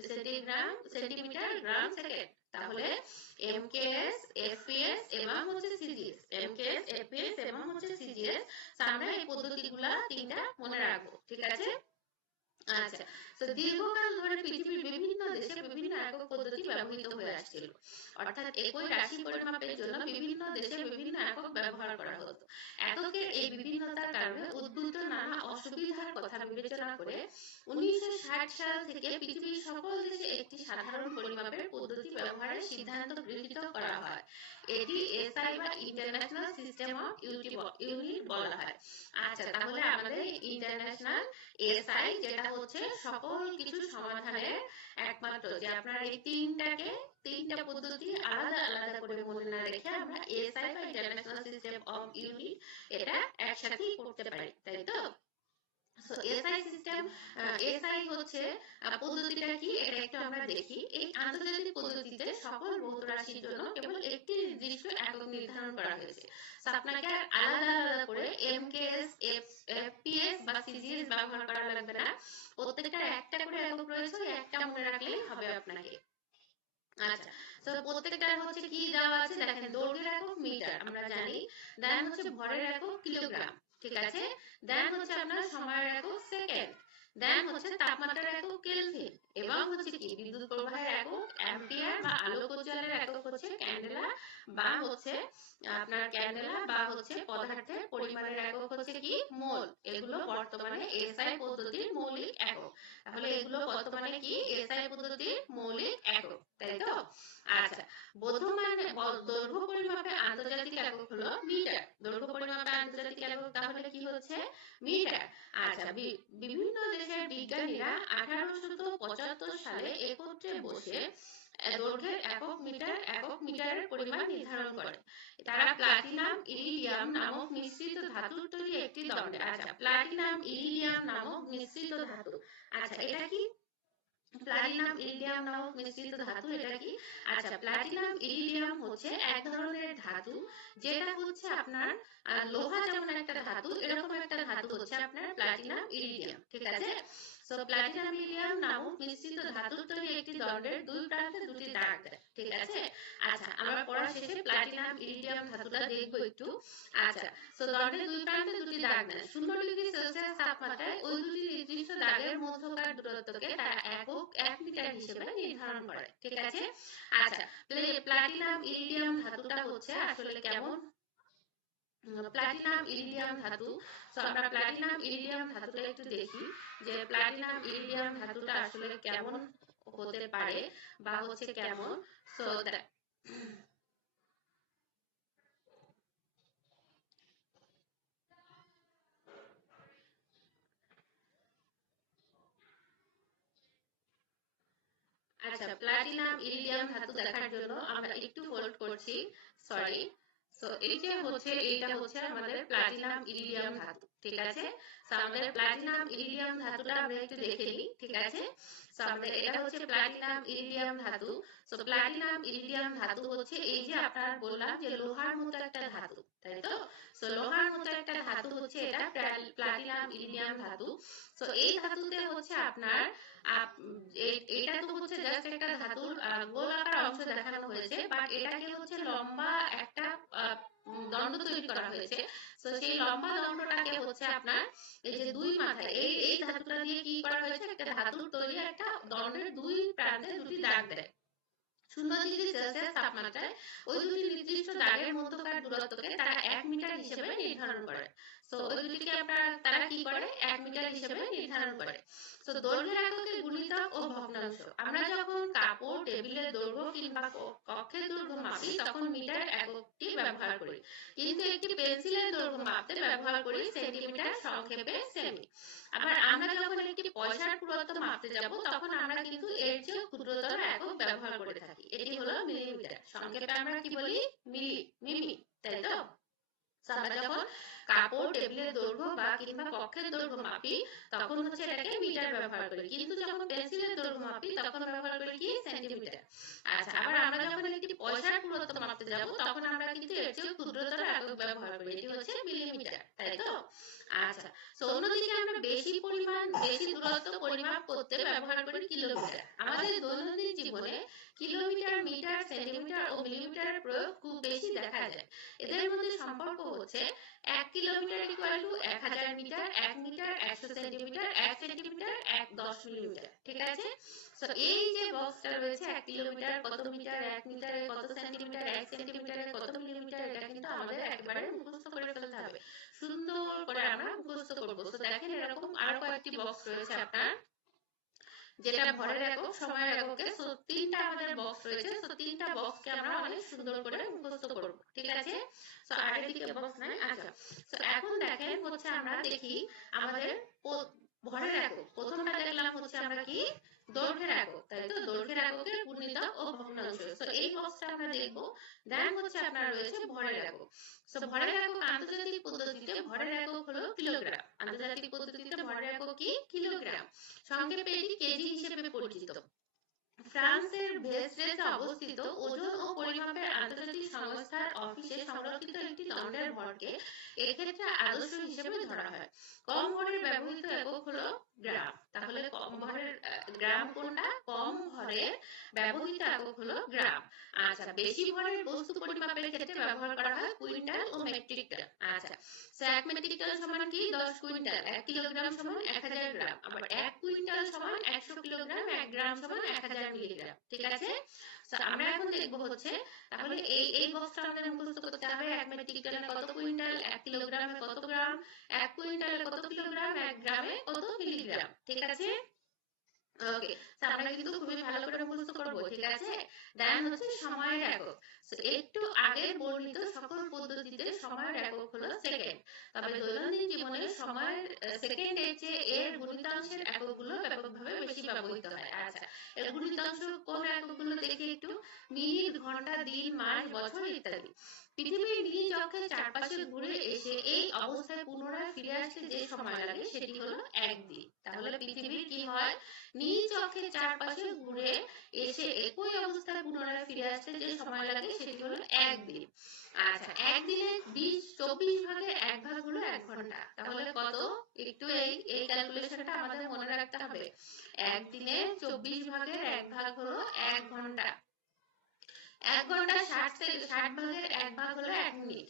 সেন্টিগ্রাম, সেন্টিমিটার গ্রাম সেকেন্ড। তাহলে এমকেএস, এফপিএস এবং হচ্ছে সিজিএস। এমকেএস, এফপিএস এবং হচ্ছে সিজিএস। আমরা এই পদ্ধতিগুলা 3টা মনে রাখবো। ঠিক আছে? আচ্ছা, তো দীর্ঘকাল ধরে পৃথিবীর বিভিন্ন দেশে বিভিন্ন একক পদ্ধতি ব্যবহৃত হয়ে আসছিল। অর্থাৎ একই রাশি পরিমাপের জন্য বিভিন্ন দেশে বিভিন্ন একক ব্যবহার করা হতো। এককের এই বিভিন্নতার কারণে উদ্ভূত নানা অসুবিধার কথা বিবেচনা করে 1960 সাল থেকে পৃথিবীর সকল দেশে একটি সাধারণ পরিমাপের পদ্ধতি ব্যবহারের সিদ্ধান্ত গৃহীত করা হয়। এটি এসআই বা ইন্টারন্যাশনাল সিস্টেম অফ ইউনিট বলা হয়। আচ্ছা, তাহলে আমাদের ইন্টারন্যাশনাল এসআই যেটা হচ্ছে সকল কিছু সমাধানের একমাত্র, যে আপনার এই 3টা পদ্ধতি আলাদা আলাদা করে মনে না রেখে আমরা এসআই বা ইন্টারন্যাশনাল সিস্টেম অফ ইউনিট এটা একসাথেই করতে পারি, তাই তো? সো এসআই সিস্টেম, এসআই হচ্ছে পদ্ধতিটা কি এটা একটু আমরা দেখি। এই আন্তর্জাতিক পদ্ধতিতে সকল ভৌত রাশির জন্য কেবল একটি নির্দিষ্ট একক নির্ধারণ করা হয়েছে। সো আপনাকে আলাদা আলাদা করে এমকেএস, এফপিএস বা সিজিএস ব্যবহার করা লাগবে না। প্রত্যেকটা একটা করে একক রয়েছে, একটা মনে রাখলেই হবে আপনাকে। আচ্ছা, তো প্রত্যেকটার হচ্ছে কি দেওয়া আছে দেখেন, দৈর্ঘ্যের একক মিটার আমরা জানি, দেন হচ্ছে ভরের একক কিলোগ্রাম, ঠিক আছে, দেন হচ্ছে আপনার সময়ের একক সেকেন্ড, দেন হচ্ছে তাপমাত্রার একক কেলভিন, এবং হচ্ছে কি বিদ্যুৎ প্রবাহের একক অ্যাম্পিয়ার, বা আলোক উজ্জ্বলের একক হচ্ছে ক্যান্ডেলা, বা হচ্ছে আপনার ক্যান্ডেলা, বা হচ্ছে পদার্থের পরিমাণের একক হচ্ছে কি মোল। এগুলো বর্তমানে এসআই পদ্ধতির মৌলিক একক। তাহলে এগুলো বর্তমানে কি এসআই পদ্ধতির মৌলিক একক, তাই তো? আচ্ছা, বোধমানে দৈর্ঘ্য পরিমাপে আন্তর্জাতিক একক হলো মিটার। দৈর্ঘ্য পরিমাপে আন্তর্জাতিক একক তাহলে কি হচ্ছে? মিটার। আচ্ছা, বিভিন্ন দেশের বিজ্ঞানীরা 1875 সালে একত্রে বসে দৈর্ঘ্যের একক মিটারের পরিমাণ নির্ধারণ করে। তারা প্লাটিনাম ইরিডিয়াম নামক মিশ্রিত ধাতুর তৈরি একটি দণ্ডে, আচ্ছা প্লাটিনাম ইরিডিয়াম নামক মিশ্রিত ধাতু, আচ্ছা এটা কি? প্লাটিনাম ইরিডিয়াম নামক মিশ্রিত ধাতু, এটা কি? আচ্ছা, প্লাটিনাম ইরিডিয়াম হচ্ছে এক ধরনের ধাতু, যেটা হচ্ছে আপনার লোহা যেমন একটা ধাতু, এরকম একটা ধাতু হচ্ছে আপনার প্লাটিনাম ইরিডিয়াম, ঠিক আছে। সো প্লাটিনাম ইরিডিয়াম নামক মিশ্রিত ধাতুর তৈরি একটি দণ্ডের দুই প্রান্তে দুটি দাগ দেয়, ঠিক আছে। আচ্ছা, আমরা পড়া শেষে প্লাটিনাম ইরিডিয়াম ধাতুটা দেখবো একটু। আচ্ছা, সো দণ্ডের দুই প্রান্তে দুটি দাগ দেয়, 0 ডিগ্রি সেলসিয়াস তাপমাত্রায় ওই দুটি নির্দিষ্ট দাগের মধ্যকার দূরত্বকে তারা একক 1 মিটার হিসেবে নির্ধারণ করে, ঠিক আছে। আচ্ছা, প্লাটিনাম ইরিডিয়াম ধাতুটা হচ্ছে আসলে কেমন? প্লাটিনাম ইরিডিয়াম ধাতু। তো আমরা প্লাটিনাম ইরিডিয়াম ধাতুটা একটু দেখি, যে প্লাটিনাম ইরিডিয়াম ধাতুটা আসলে কেমন হতে পারে, বা হচ্ছে কেমন। সো আচ্ছা, প্লাটিনাম ইরিডিয়াম ধাতু দেখার জন্য আমরা একটু হোল্ড করছি, সরি। সো এইটা হচ্ছে আমাদের প্লাটিনাম ইরিডিয়াম ধাতু, ঠিক আছে। সো আমাদের প্লাটিনাম ইরিডিয়াম ধাতুটা আমরা একটু দেখে নিই, ঠিক আছে। সো আমাদের এটা হচ্ছে প্লাটিনাম ইরিডিয়াম ধাতু। সো প্লাটিনাম ইরিডিয়াম ধাতু হচ্ছে এই যে আপনার বললাম যে লোহার মতো একটা ধাতু, তাই তো। সো লোহার মতো একটা ধাতু হচ্ছে এটা প্লাটিনাম ইরিডিয়াম ধাতু। সো এই ধাতুতে হচ্ছে আপনার এটা তো হচ্ছে জাস্ট একটা ধাতুর গোলাকার অংশ দেখানো হয়েছে, বাট এটাকে হচ্ছে লম্বা একটা দণ্ড তৈরি করা হয়েছে। তো সেই লম্বা দণ্ডটাকে হচ্ছে আপনার এই যে দুই মাথায় এই ধাতুটা দিয়ে কি করা হয়েছে, একটা ধাতুর তৈরি একটা দণ্ডের দুই প্রান্তে দুটি দাগ দেয়, 0 ডিগ্রি সেলসিয়াস তাপমাত্রায় ওই দুটি নির্দিষ্ট দাগের মধ্যকার দূরত্বকে তারা 1 মিটার হিসেবে নির্ধারণ করে। তো ওই দুটিকে তারা কি করে, 1 মিটার হিসেবে নির্ধারণ করে। তো দৈর্ঘ্যের এককে গুণিতক ও ভগ্নাংশ, আমরা যখন কাপড় টেবিলের দৈর্ঘ্য কিংবা কক্ষের দৈর্ঘ্য মাপি তখন মিটার এককটি ব্যবহার করি, কিন্তু একটি পেন্সিলের দৈর্ঘ্য মাপতে ব্যবহার করি সেন্টিমিটার, সংক্ষেপে সেমি। আবার আমরা যখন একটি পয়সার পুরুত্ব মাপতে যাব তখন আমরা কিন্তু এর চেয়ে ক্ষুদ্রতর একক ব্যবহার করে থাকি, এটি হলো মিলিমিটার, সংক্ষেপে আমরা কি বলি, মিমি, তাই তো। আমরা যখন কাপড় টেবিলের দৈর্ঘ্য বা কিংবা কক্ষের দৈর্ঘ্য মাপি তখন হচ্ছে এটাকে মিটার ব্যবহার করি, কিন্তু যখন পেন্সিলের দৈর্ঘ্য মাপি তখন ব্যবহার করি কি, সেন্টিমিটার। আচ্ছা, আবার আমরা যখন একটি পয়সার পুরুত্ব মাপতে যাব তখন আমরা কিন্তু এর চেয়ে ক্ষুদ্রতর একক ব্যবহার করি, এটি হচ্ছে মিলিমিটার, তাই তো। আচ্ছা, তো অন্যদিকে আমরা বেশি দূরত্ব পরিমাপ করতে ব্যবহার করি কিলোমিটার। আমাদের দৈনন্দিন জীবনে কিলোমিটার, মিটার, সেন্টিমিটার ও মিলিমিটারের প্রয়োগ খুব বেশি দেখা যায়। এদের মধ্যে সম্পর্ক হচ্ছে 1 kilometre equal to 1000 metre, 1 metre 100 centimetre, 1 centimetre 10 millimetre, ঠিক আছে। তো এই যে বক্সটা রয়েছে 1 কিলোমিটার কত মিটার, 1 মিটারে কত সেন্টিমিটার, 1 সেন্টিমিটারে কত মিলিমিটার, এটা কিন্তু আমাদের একবারে মুখস্থ করে ফেলতে হবে, সুন্দর করে আমরা মুখস্থ করবো। তো দেখেন এরকম আরো কয়েকটি বক্স রয়েছে আপনার, যেটা ভরের একক, সময়ের এককে। সো তিনটা আমাদের বক্স রয়েছে, সো তিনটা বক্সকে আমরা অনেক সুন্দর করে মুখস্থ করব, ঠিক আছে। সো আগের দিকে বক্স নাই। আচ্ছা, সো এখন দেখেন হচ্ছে আমরা দেখি আমাদের ভরের একক, প্রথমটা দেখলাম হচ্ছে আমরা কি, দৈর্ঘ্যের একক, তাই তো, দৈর্ঘ্যের এককে গুণিতক ও ভগ্নাংশ। সো এই বক্সটা আমরা দেখব। দেন হচ্ছে আপনার রয়েছে ভরের একক। সো ভরের একক আন্তর্জাতিক পদ্ধতিতে ভরের একক হলো কিলোগ্রাম, আন্তর্জাতিক পদ্ধতিতে ভরের একক কি, কিলোগ্রাম, সংক্ষেপে এটি কেজি হিসেবে পরিচিত। ফ্রান্সের ভেস্ট্রেসে অবস্থিত ওজন ও পরিমাপের আন্তর্জাতিক সংস্থার অফিসে সংরক্ষিত একটি দণ্ডের ভরকে এক্ষেত্রে আদর্শ হিসেবে ধরা হয়। কম ভরের ব্যবহৃত একক হলো গ্রাম। তাহলে কম ভরের গ্রাম কোনটা, কম ভরের ব্যবহৃত একক হলো গ্রাম। আচ্ছা, বেশি ভরের বস্তু পরিমাপের ক্ষেত্রে ব্যবহার করা হয় কুইন্টাল ও মেট্রিক টন। আচ্ছা, তো 1 মেট্রিক টন সমান কি 10 কুইন্টাল, 1 কিলোগ্রাম সমান 1000 গ্রাম, আবার 1 কুইন্টাল সমান 100 কিলোগ্রাম, 1 গ্রাম সমান 1000 মিলিগ্রাম। ঠিক আছে? তো আমরা এখন দেখবো হচ্ছে তাহলে এই বক্সটা আমাদের মুখস্থ করতে হবে। 1 মেট্রিক টনে কত কুইন্টাল, 1 কিলোগ্রামে কত গ্রাম, 1 কুইন্টালে কত কিলোগ্রাম, 1 গ্রামে কত মিলিগ্রাম। ঠিক আছে? ওকে, তো আমরা কিন্তু খুবই ভালো করে মুখস্থ করবো। ঠিক আছে? দেন হচ্ছে সময়ের একক। So, একটু আগের বর্ণিত সকল পদ্ধতিতে সময়ের একক হলো সেকেন্ড। তবে দৈনন্দিন জীবনে সময়ের সেকেন্ডের চেয়ে এর গুণিতাংশের এককগুলো ব্যাপকভাবে বেশি ব্যবহৃত হয়। আচ্ছা, এর গুণিতাংশ কোন এককগুলো দেখি একটু। মিনিট, ঘন্টা, দিন, মাস, বছর ইত্যাদি। পৃথিবীর নিজ অক্ষের চারপাশে ঘুরে এসে এই অবস্থায় পুনরায় ফিরে আসতে যে সময় লাগে সেটি হলো একদিন। তাহলে পৃথিবীর কি হয়, নিজ অক্ষের চারপাশে ঘুরে এসে একই অবস্থায় পুনরায় ফিরে আসতে যে সময় লাগে সেটি হলো একদিন। আচ্ছা, একদিনে 24 ভাগের 1 ভাগ হলো 1 ঘন্টা। তাহলে কত, একটু এই ক্যালকুলেশনটা আমাদের মনে রাখতে হবে। একদিনে 24 ভাগের 1 ভাগ হলো 1 ঘন্টা। 1 ঘন্টা 60 ভাগের 1 ভাগ হলো 1 মিনিট।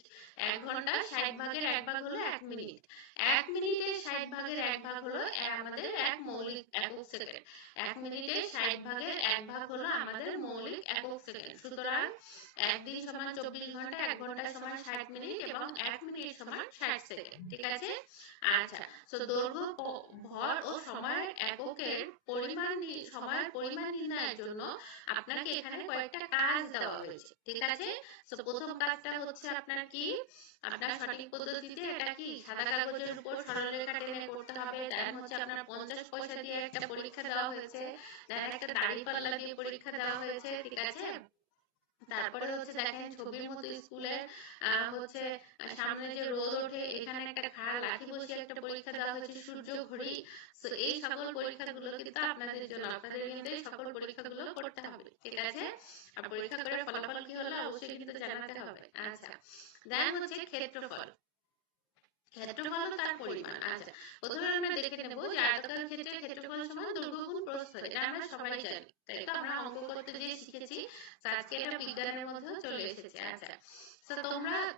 1 ঘন্টা 60 ভাগের 1 ভাগ হলো 1 মিনিট। 1 মিনিটে 60 ভাগের 1 ভাগ হলো আমাদের 1 মৌলিক একক সেকেন্ড। 1 মিনিটে 60 ভাগের 1 ভাগ হলো আমাদের মৌলিক একক সেকেন্ড। সুতরাং 1 দিন সমান 24 ঘন্টা, 1 ঘন্টা সমান 60 মিনিট এবং 1 মিনিট সমান 60 সেকেন্ড। ঠিক আছে? আচ্ছা, তো দৈর্ঘ্য, ভর ও সময়ের এককের সময়ের পরিমাণ নির্ণয়ের জন্য আপনাকে এখানে কয়েকটা কাজ দেওয়া হয়েছে। ঠিক আছে? তো প্রথম কাজটা হচ্ছে আপনার কি, আপনার সঠিক পদ্ধতিতে এটা কি সাদা কাগজের উপর সরলরেখা টেনে করতে হবে। দেন হচ্ছে আপনার 50 পয়সা দিয়ে একটা পরীক্ষা দেওয়া হয়েছে। দেন একটা দাঁড়িপাল্লা দিয়ে পরীক্ষা দেওয়া হয়েছে। ঠিক আছে? তারপরে হচ্ছে দেখেন ছবির মতো স্কুলের হচ্ছে সামনে যে রোদ ওঠে, এখানে একটা খাড়া লাঠি বসিয়ে একটা পরীক্ষা দেওয়া হয়েছে, সূর্য ঘড়ি। তো এই সকল পরীক্ষাগুলো কিন্তু আপনাদের জন্য, আপনাদের কিন্তু এই সকল পরীক্ষাগুলো করতে হবে। ঠিক আছে? আর পরীক্ষা করে ফলাফল কি হলো অবশ্যই কিন্তু জানাতে হবে। আচ্ছা, দেন হচ্ছে ক্ষেত্রফল। ক্ষেত্রফল ও তার পরিমাণ। আচ্ছা, প্রথমে আমরা দেখে নেব যে আয়তাকার ক্ষেত্রে ক্ষেত্রফল সমান দৈর্ঘ্য গুণ প্রস্থ। এটা আমরা সবাই জানি, তাই তো? আমরা অঙ্ক করতে গিয়ে শিখেছি। আজকে এটা বিজ্ঞানের মধ্যেও চলে এসেছে। আচ্ছা, তো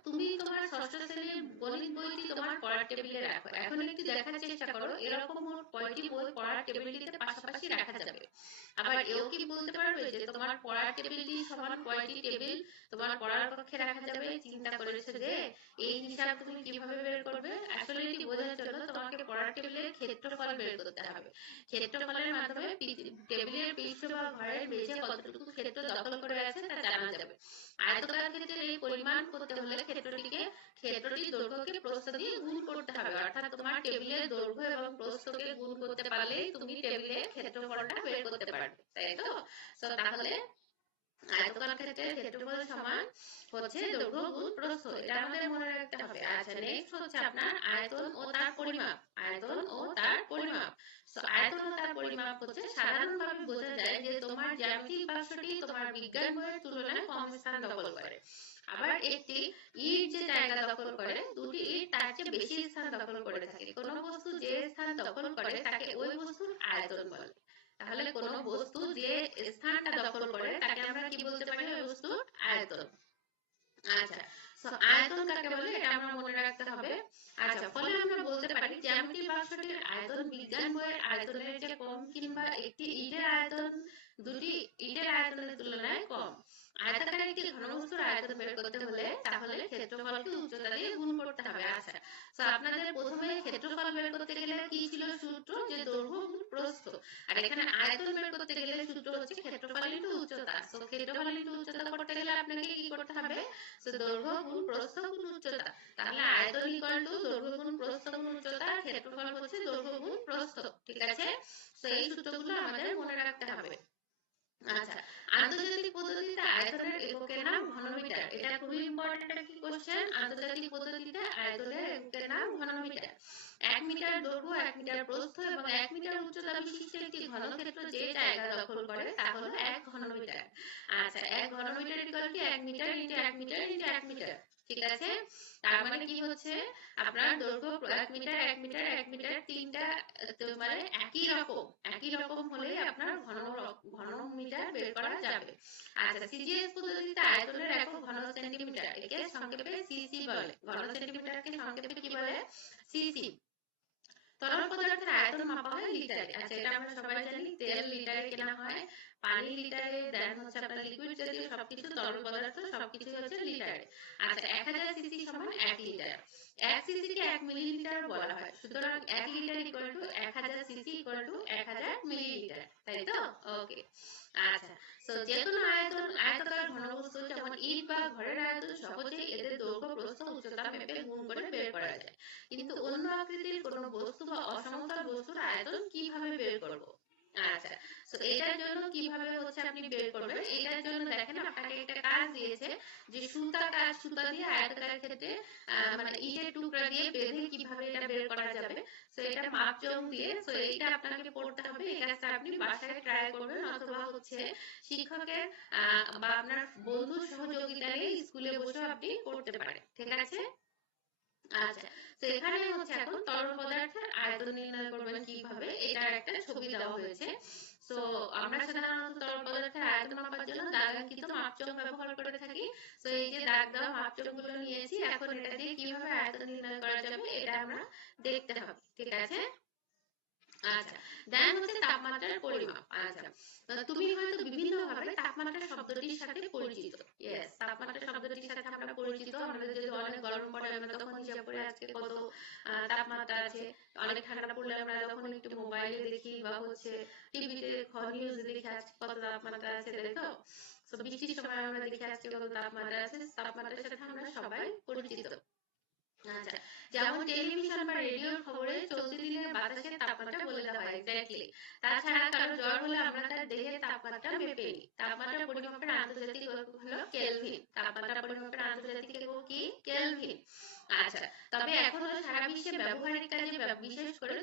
তুমি তোমার ষষ্ঠ শ্রেণীর গণিত বইটি তোমার পড়ার টেবিলে রাখো। এখন একটু দেখার চেষ্টা করো এরকম মোট কয়টি বই পড়ার টেবিলটিতে পাশাপাশি রাখা যাবে। আবার এও কি বলতে পারবে যে তোমার পড়ার টেবিলটি সমান কয়টি টেবিল তোমার পড়ার কক্ষে রাখা যাবে? চিন্তা করেছো যে এই হিসাব তুমি কিভাবে বের করবে? আসলে এটি বোঝার জন্য তোমাকে পড়ার টেবিলের ক্ষেত্রফল বের করতে হবে। ক্ষেত্রফলের মাধ্যমে টেবিলের পৃষ্ঠ বা ঘরের মেঝে কতটুকু ক্ষেত্র দখল করে আছে তা জানা যাবে। আয়তকার ক্ষেত্রে এই পরিমাণ করতে হলে ক্ষেত্রটির দৈর্ঘ্যকে প্রস্থ দিয়ে গুণ করতে হবে। অর্থাৎ তোমার টেবিলের দৈর্ঘ্য এবং প্রস্থকে গুণ করতে পারলেই তুমি টেবিলের ক্ষেত্রফলটা বের করতে পারবে। তাই তো? তাহলে আয়তকার ক্ষেত্রে ক্ষেত্রফল সমান হচ্ছে দৈর্ঘ্য গুণ প্রস্থ। এটা আমাদের মনে রাখতে হবে। আচ্ছা, নেক্সট হচ্ছে আপনার আয়তন ও তার পরিমাপ। আয়তন ও তার পরিমাপ। আয়তন ও তার পরিমাপ হচ্ছে সাধারণভাবে বোঝা যায় যে তোমার জ্যামিতিক বাক্সটি তোমার বিজ্ঞান বইয়ের তুলনায় কম স্থান দখল করে। আবার একটি ইট যে জায়গা দখল করে, দুটি ইট তার চেয়ে বেশি স্থান দখল করে থাকে। কোনো বস্তু যে স্থান দখল করে তাকে ওই বস্তুর আয়তন বলে। তাহলে কোনো বস্তু যে স্থানটা দখল করে তাকে আমরা কি বলতে পারি? ওই বস্তুর আয়তন। আচ্ছা, আয়তন কাকে বলে এটা আমরা মনে রাখতে হবে। আচ্ছা, ফলে আমরা বলতে পারি জ্যামিতিক বাক্সটির আয়তন বিজ্ঞান বইয়ের আয়তনের চেয়ে কম, কিংবা একটি ইটের আয়তন দুটি ইটের আয়তনের তুলনায় কম। আয়তাকার একটি ঘনবস্তুর আয়তন বের করতে হলে তাহলে ক্ষেত্রফলকে উচ্চতা দিয়ে গুণ করতে হবে। আচ্ছা, আপনাদের প্রথমে ক্ষেত্রফল বের করতে গেলে কি ছিল সূত্র? যে দৈর্ঘ্য গুণ প্রস্থ। আর এখানে আয়তন বের করতে গেলে সূত্র হচ্ছে ক্ষেত্রফল ইনটু উচ্চতা। ক্ষেত্রফল ইনটু উচ্চতা করতে গেলে আপনাকে কি করতে হবে? দৈর্ঘ্য গুণ প্রস্থ গুণ উচ্চতা। তাহলে আয়তন ইকুয়াল টু দৈর্ঘ্য গুণ প্রস্থ গুণ উচ্চতা, ক্ষেত্রফল হচ্ছে দৈর্ঘ্য গুণ প্রস্থ। ঠিক আছে? এই সূত্রগুলো আমাদের মনে রাখতে হবে। আচ্ছা, আন্তর্জাতিক পদ্ধতিতে আয়তনের এককের নাম ঘনমিটার। এটা খুবই ইম্পর্টেন্ট একটি কোশ্চেন। আন্তর্জাতিক পদ্ধতিতে আয়তনের এককের নাম ঘনমিটার। 1 মিটার দৈর্ঘ্য, 1 মিটার প্রস্থ এবং 1 মিটার উচ্চতা বিশিষ্ট একটি ঘনক্ষেত্র যে জায়গা দখল করে তা হলো 1 ঘনমিটার। আচ্ছা, 1 ঘনমিটার equal to 1 metre into 1 metre into 1 metre. ঠিক আছে, তার মানে কি হচ্ছে আপনার দৈর্ঘ্য 1 মিটার 1 মিটার 1 মিটার তিনটা মানে একই রকম হলে আপনার ঘন মিটার বের করা যাবে। আচ্ছা, সিজিএস পদ্ধতিতে আয়তনের একক ঘন সেন্টিমিটার, একে সংক্ষেপে সিসি বলে। ঘন সেন্টিমিটারকে সংক্ষেপে কি বলে? সিসি। তরল পদার্থের আয়তন মাপা হয় লিটারে। আচ্ছা, এটা আমরা সবাই জানি, তেল লিটারে কেনা হয়, পানি লিটারে, দেন হচ্ছে আপনার লিকুইড জাতীয় সবকিছু, তরল পদার্থ সবকিছু হচ্ছে লিটারে। আচ্ছা, 1000 সিসি সমান 1 লিটার। 1 সিসি কে 1 মিলিলিটার বলা হয়। সুতরাং 1 litre equal to 1000 CC equal to 1000 millilitre, তাই তো? ওকে। আচ্ছা, তো যে কোনো আয়তাকার ঘনবস্তু যেমন ইট বা ঘরের আয়তন সহজেই এদের দৈর্ঘ্য, প্রস্থ, উচ্চতা মেপে গুণ করে বের করা যায়। কিন্তু অন্য আকৃতির কোনো বস্তু বা অসমতল বস্তুর আয়তন কিভাবে বের করব? আচ্ছা, তো এটার জন্য কিভাবে হচ্ছে আপনি বের করবেন, এটার জন্য দেখেন আপনাকে একটা কাজ দিয়েছে যে সুতা দিয়ে আয়তাকার ক্ষেত্রে মানে ইটের টুকরা দিয়ে বেঁধে কিভাবে এটা বের করা যাবে। তো এটা মাপজোক দিয়ে, তো এইটা আপনাকে পড়তে হবে। এই কাজটা আপনি বাসায় ট্রাই করবেন, অথবা হচ্ছে শিক্ষকের বা আপনার বন্ধুর সহযোগিতায় স্কুলে বসে আপনি করতে পারেন। ঠিক আছে? আচ্ছা, তো এখানে হচ্ছে এখন তরল পদার্থের আয়তন নির্ণয় করবেন কিভাবে, এটার একটা ছবি দেওয়া হয়েছে। তো আমরা সাধারণত তরল পদার্থের আয়তন মাপার জন্য দাগাঙ্কিত মাপচক ব্যবহার করে থাকি। তো এই যে দাগ দেওয়া মাপচক গুলো নিয়েছি, এখন এটা দিয়ে কিভাবে আয়তন নির্ণয় করা যাবে এটা আমরা দেখতে হবে। ঠিক আছে? আচ্ছা, দেন হচ্ছে তাপমাত্রার পরিমাপ। আচ্ছা, তুমি হয়তো বিভিন্ন ভাবে তাপমাত্রা শব্দটির সাথে পরিচিত। ইয়েস, তাপমাত্রা শব্দটির সাথে আমরা পরিচিত। আমাদের যদি অনেক গরম পড়ে আমরা তখন হিসাব করে আজকে কত তাপমাত্রা আছে। অনেক ঠান্ডা পড়লে আমরা তখন একটু মোবাইলে দেখি বা হচ্ছে টিভিতে নিউজ দেখি আজকে কত তাপমাত্রা আছে, তাই তো? তো বৃষ্টির সময় আমরা দেখি আজকে কত তাপমাত্রা আছে। তাপমাত্রার সাথে আমরা সবাই পরিচিত। আচ্ছা, যেমন টেলিভিশন বা রেডিওর খবরে চলতি দিনের বাতাসের তাপমাত্রা বলে দেওয়া হয় এক্স্যাক্টলি। তাছাড়া কারো জ্বর হলে আমরা তার দেহের তাপমাত্রা মেপে নিই। তাপমাত্রা পরিমাপের আন্তর্জাতিক একক হলো কেলভিন। তাপমাত্রা পরিমাপের আন্তর্জাতিক একক কি? কেলভিন। আচ্ছা, তবে এখনো সারা বিশ্বে ব্যবহারিক কাজে বিশেষ করে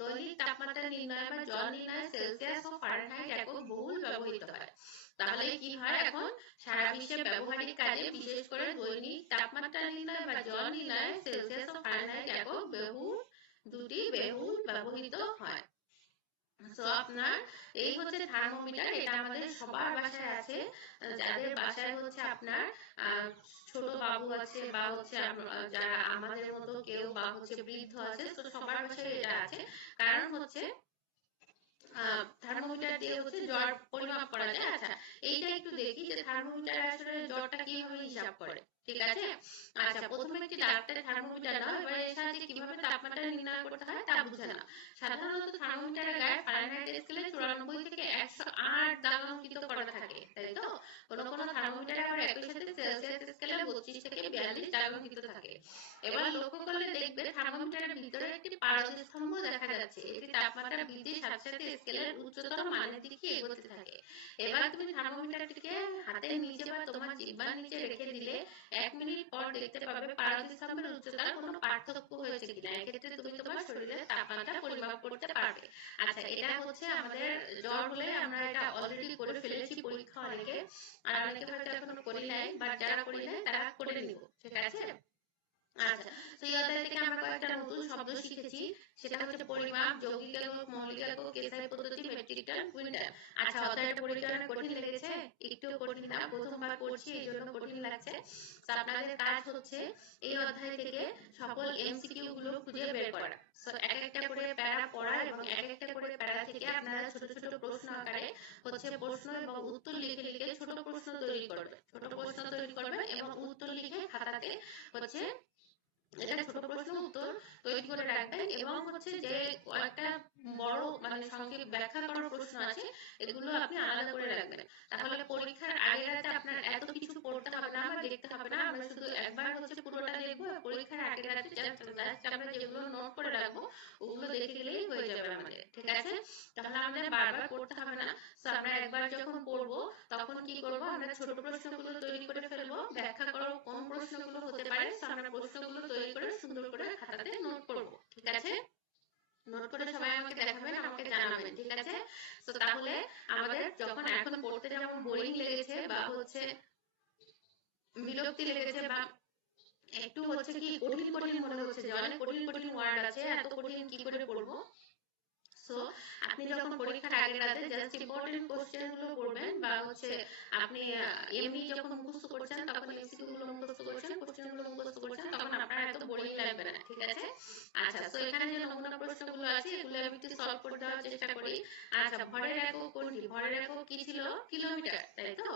দৈনিক তাপমাত্রা নির্ণয় বা জ্বর নির্ণয়ে সেলসিয়াস ও ফারেনহাইট একক বহুল ব্যবহৃত হয়। তাহলে কি হয়, এখন সারা বিশ্বে ব্যবহারিক কাজে বিশেষ করে দৈনিক তাপমাত্রা নির্ণয় বা জ্বর নির্ণয়ে সেলসিয়াস ও ফারেনহাইট একক দুটি বহুল ব্যবহৃত হয়। তো আপনার এই হচ্ছে থার্মোমিটার, এটা আমাদের সবার বাসায় আছে। যাদের বাসায় হচ্ছে আপনার ছোট বাবু আছে বা হচ্ছে যারা আমাদের মতো কেউ বা হচ্ছে বৃদ্ধ আছে, তো সবার বাসায় এটা আছে। কারণ হচ্ছে থার্মোমিটার দিয়ে হচ্ছে জ্বর পরিমাপ করা যায়। আচ্ছা, এইটা একটু দেখি যে থার্মোমিটার আসলে জ্বরটা কিভাবে হিসাব করে। ঠিক আছে? আচ্ছা, প্রথমে একটি ডাক্তার থার্মোমিটার নাও, এবার এর সাহায্যে কিভাবে তাপমাত্রা নির্ণয় করতে হয় তা বুঝে নাও। সাধারণত থার্মোমিটারের গায়ে ফারেনহাইট স্কেলে 94 থেকে 108 দাগ অঙ্কিত করা থাকে, তাই তো? কোনো কোনো থার্মোমিটারে আবার একই সাথে সেলসিয়াস স্কেলে 32 থেকে 42 দাগ অঙ্কিত থাকে। এবার লক্ষ্য করলে দেখবে থার্মোমিটারের ভিতরে একটি পারদ স্তম্ভ দেখা যাচ্ছে। এটি তাপমাত্রা বৃদ্ধির সাথে সাথে স্কেলের উচ্চতর মানের দিকে এগোতে থাকে। এবার তুমি থার্মোমিটারটিকে হাতের নিচে বা তোমার জিহ্বার নিচে রেখে দিলে 1 মিনিট পর দেখতে পাবে পারদ স্তম্ভের উচ্চতার কোনো পার্থক্য হয়েছে কিনা। এক্ষেত্রে তুমি তোমার শরীরের তাপমাত্রা পরিমাপ করতে পারবে। আচ্ছা, এটা হচ্ছে আমাদের জ্বর হলে আমরা এটা অলরেডি করে ফেলেছি পরীক্ষা অনেকে, আর অনেকে হয়তো এখনো করি নাই, বাট যারা করি নাই তারা করে নিব। ঠিক আছে? আচ্ছা, তো এই অধ্যায় থেকে আমরা কয়েকটা নতুন শব্দ শিখেছি। সেটা হচ্ছে পরিমাপ, যৌগিক একক, মৌলিক একক, এসআই পদ্ধতি, মেট্রিক টন, কুইন্টাল। আচ্ছা, অধ্যায়টা পড়তে অনেক কঠিন লেগেছে? একটু কঠিন না, প্রথমবার পড়ছি এই জন্য কঠিন লাগছে। তো আপনাদের কাজ হচ্ছে এই অধ্যায় থেকে সকল এমসিকিউ গুলো খুঁজে বের করা। তো এক একটা করে প্যারা পড়া এবং এক একটা করে প্যারা থেকে আপনারা ছোট ছোট প্রশ্ন আকারে হচ্ছে প্রশ্ন এবং উত্তর লিখে লিখে ছোট প্রশ্ন তৈরি করবেন। ছোট প্রশ্ন তৈরি করবেন এবং উত্তর লিখে খাতাতে হচ্ছে এটা ছোট প্রশ্ন উত্তর তৈরি করে রাখবেন। এবং হচ্ছে যে কয়েকটা বড় মানে সংক্ষেপ ব্যাখ্যা করার প্রশ্ন আছে, এগুলো আপনি আলাদা করে রাখবেন। তাহলে পরীক্ষার আগের রাতে আপনার এত কিছু পড়তে হবে না বা দেখতে হবে না। আমরা শুধু একবার হচ্ছে পুরোটা দেখবো, পরীক্ষার আগের রাতে জাস্ট আমরা যেগুলো নোট করে রাখবো ওগুলো দেখে গেলেই হয়ে যাবে আমাদের। ঠিক আছে? তাহলে আমাদের বারবার পড়তে হবে না। তো আমরা একবার যখন পড়বো তখন কি করবো, আমরা ছোট প্রশ্নগুলো তৈরি করে ফেলবো, ব্যাখ্যা করো কোন প্রশ্নগুলো হতে পারে। তো আমরা প্রশ্নগুলো তৈরি করে সুন্দর করে খাতাতে নোট করবো। ঠিক আছে? নোট করে সবাই আমাকে দেখাবেন, আমাকে জানাবেন। ঠিক আছে? তো তাহলে আমাদের যখন এখন পড়তে যেমন বোরিং লেগেছে বা হচ্ছে বিরক্তি লেগেছে বা একটু হচ্ছে কি কঠিন কঠিন মনে হচ্ছে যে অনেক কঠিন কঠিন ওয়ার্ড আছে, এত কঠিন কি করে পড়বো। সো আপনি যখন পরীক্ষার আগের রাতে জাস্ট ইম্পর্টেন্ট কোশ্চেন গুলো পড়বেন, বা হচ্ছে আপনি এমনি যখন মুখস্থ করছেন তখন এমসিকিউ গুলো মুখস্থ করছেন, কোশ্চেন গুলো মুখস্থ করছেন, তখন আপনার এত বোরিং লাগবে না, ঠিক আছে। আচ্ছা, সো এখানে যে নমুনা প্রশ্নগুলো আছে এগুলো আমি একটু সলভ করে দেওয়ার চেষ্টা করি। আচ্ছা, ভরের একক কোনটি? ভরের একক কি ছিল? কিলোমিটার, তাই তো।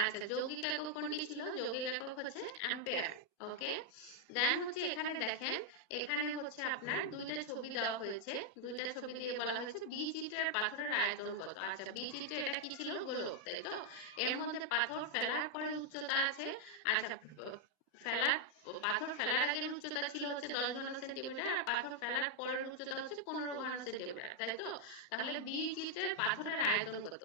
আচ্ছা, যৌগিক একক কোনটি ছিল? যৌগিক একক হচ্ছে অ্যাম্পিয়ার। ওকে, দেন হচ্ছে এখানে দেখেন, এখানে হচ্ছে আপনার দুইটা ছবি দেওয়া হয়েছে, দুইটা ছবি দিয়ে বলা হয়েছে বি চিত্রের পাথরের আয়তন কত। আচ্ছা, বি চিত্রে এটা কি ছিল? গোলক, তাই তো। এর মধ্যে পাথর ফেলার পরে উচ্চতা আছে। আচ্ছা, ফেলার পাথর ফেলার আগের উচ্চতা ছিল হচ্ছে 10 ঘন সেন্টিমিটার, আর পাথর ফেলার পরের উচ্চতা হচ্ছে 15 ঘন সেন্টিমিটার, তাই তো। তাহলে বি চিত্রের পাথরের আয়তন কত?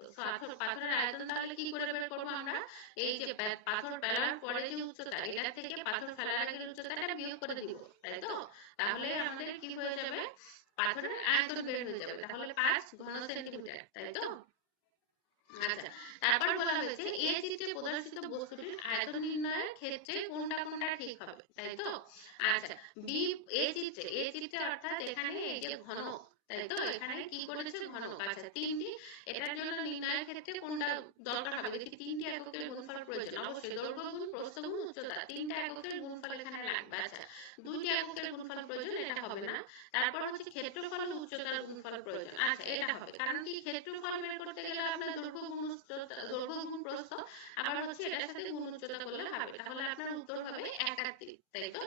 পাথরের আয়তন তাহলে কি করে বের করবো আমরা? এই যে পাথর ফেলার পরে যে উচ্চতা, এটা থেকে পাথর ফেলার আগের উচ্চতাটা বিয়োগ করে দিব, তাই তো। তাহলে আমাদের কি হয়ে যাবে? পাথরের আয়তন বের হয়ে যাবে। তাহলে 5 ঘন সেন্টিমিটার, তাই তো। আচ্ছা, তারপর বলা হয়েছে এ চিত্রে প্রদর্শিত বস্তুটির আয়তন নির্ণয়ের ক্ষেত্রে কোনটা কোনটা ঠিক হবে, তাই তো। আচ্ছা, বি এ চিত্রে অর্থাৎ এখানে এই যে ঘন, তাই তো। এখানে কি করেছে? ঘনক। আচ্ছা, তিনটি, এটার জন্য নির্ণয়ের ক্ষেত্রে কোনটা দরকার হবে? দেখি, তিনটি এককের গুণফল প্রয়োজন। অবশ্যই দৈর্ঘ্য গুণ প্রস্থ গুণ উচ্চতা, তিনটা এককের গুণফল এখানে লাগবে। আচ্ছা, দুইটি এককের গুণফল প্রয়োজন, এটা হবে না। তারপর হচ্ছে ক্ষেত্রফল ও উচ্চতার গুণফল প্রয়োজন। আচ্ছা, এটা হবে, কারণ কি ক্ষেত্রফল বের করতে গেলে আপনার দৈর্ঘ্য গুণ উচ্চতা, দৈর্ঘ্য গুণ প্রস্থ, আবার হচ্ছে এটার সাথে গুণ উচ্চতা করলে হবে। তাহলে আপনার উত্তর হবে 31, তাই তো।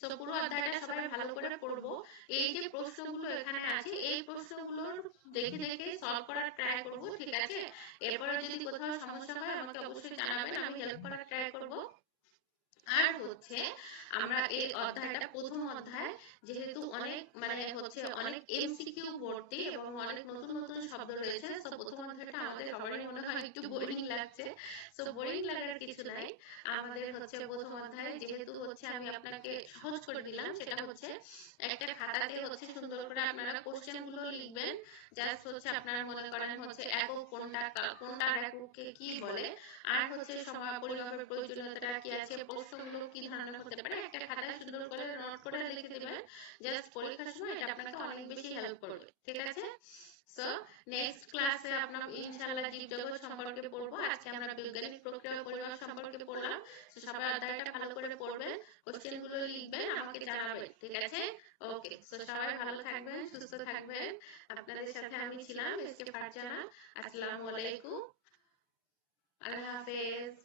তো পুরো অধ্যায়টা সবাই ভালো করে পড়বো। এই যে প্রশ্নগুলো এখানে আছে, এই প্রশ্নগুলোর দেখে দেখে সলভ করার ট্রাই করব, ঠিক আছে। এরপরে যদি কোথাও সমস্যা হয় আমাকে অবশ্যই জানাবেন, আমি হেল্প করার ট্রাই করব। আর হচ্ছে আমরা এই অধ্যায়টা প্রথম অধ্যায়, যেহেতু অনেক মানে হচ্ছে অনেক এমসিকিউ ভর্তি এবং অনেক নতুন নতুন শব্দ রয়েছে, তো প্রথম অধ্যায়টা আমাদের সবারই মনে হয় একটু বোরিং লাগছে। তো বোরিং লাগার কিছু নাই। আমাদের হচ্ছে প্রথম অধ্যায় যেহেতু হচ্ছে আমি আপনাকে সহজ করে দিলাম, সেটা হচ্ছে একটা খাতাতে হচ্ছে সুন্দর করে আপনারা কোশ্চেন গুলো লিখবেন। জাস্ট হচ্ছে আপনারা মনে করেন হচ্ছে একক কোনটা, কোনটার এককে কি বলে, আর হচ্ছে সময় পরিমাপের প্রয়োজনীয়তা কি আছে, প্রশ্নগুলো কি ধরনের হতে পারে, একটা খাতায় সুন্দর করে নোট করে লিখে দিবেন। জাস্ট পরীক্ষার সময় এটা আপনাকে অনেক বেশি হেল্প করবে, ঠিক আছে। সো নেক্সট ক্লাসে আমরা ইনশাআল্লাহ জীবজগৎ সম্পর্কে পড়বো। আজকে আমরা বৈজ্ঞানিক প্রক্রিয়া ও পরিমাপ সম্পর্কে পড়লাম। তো সবাই অধ্যায়টা ভালো করে পড়বেন, কোশ্চেন গুলো লিখবেন, আমাকে জানাবেন, ঠিক আছে। ওকে, সো সবাই ভালো থাকবেন, সুস্থ থাকবেন। আপনাদের সাথে আমি ছিলাম এসকে ফারজানা। আসসালামু আলাইকুম, আল্লাহ হাফেজ।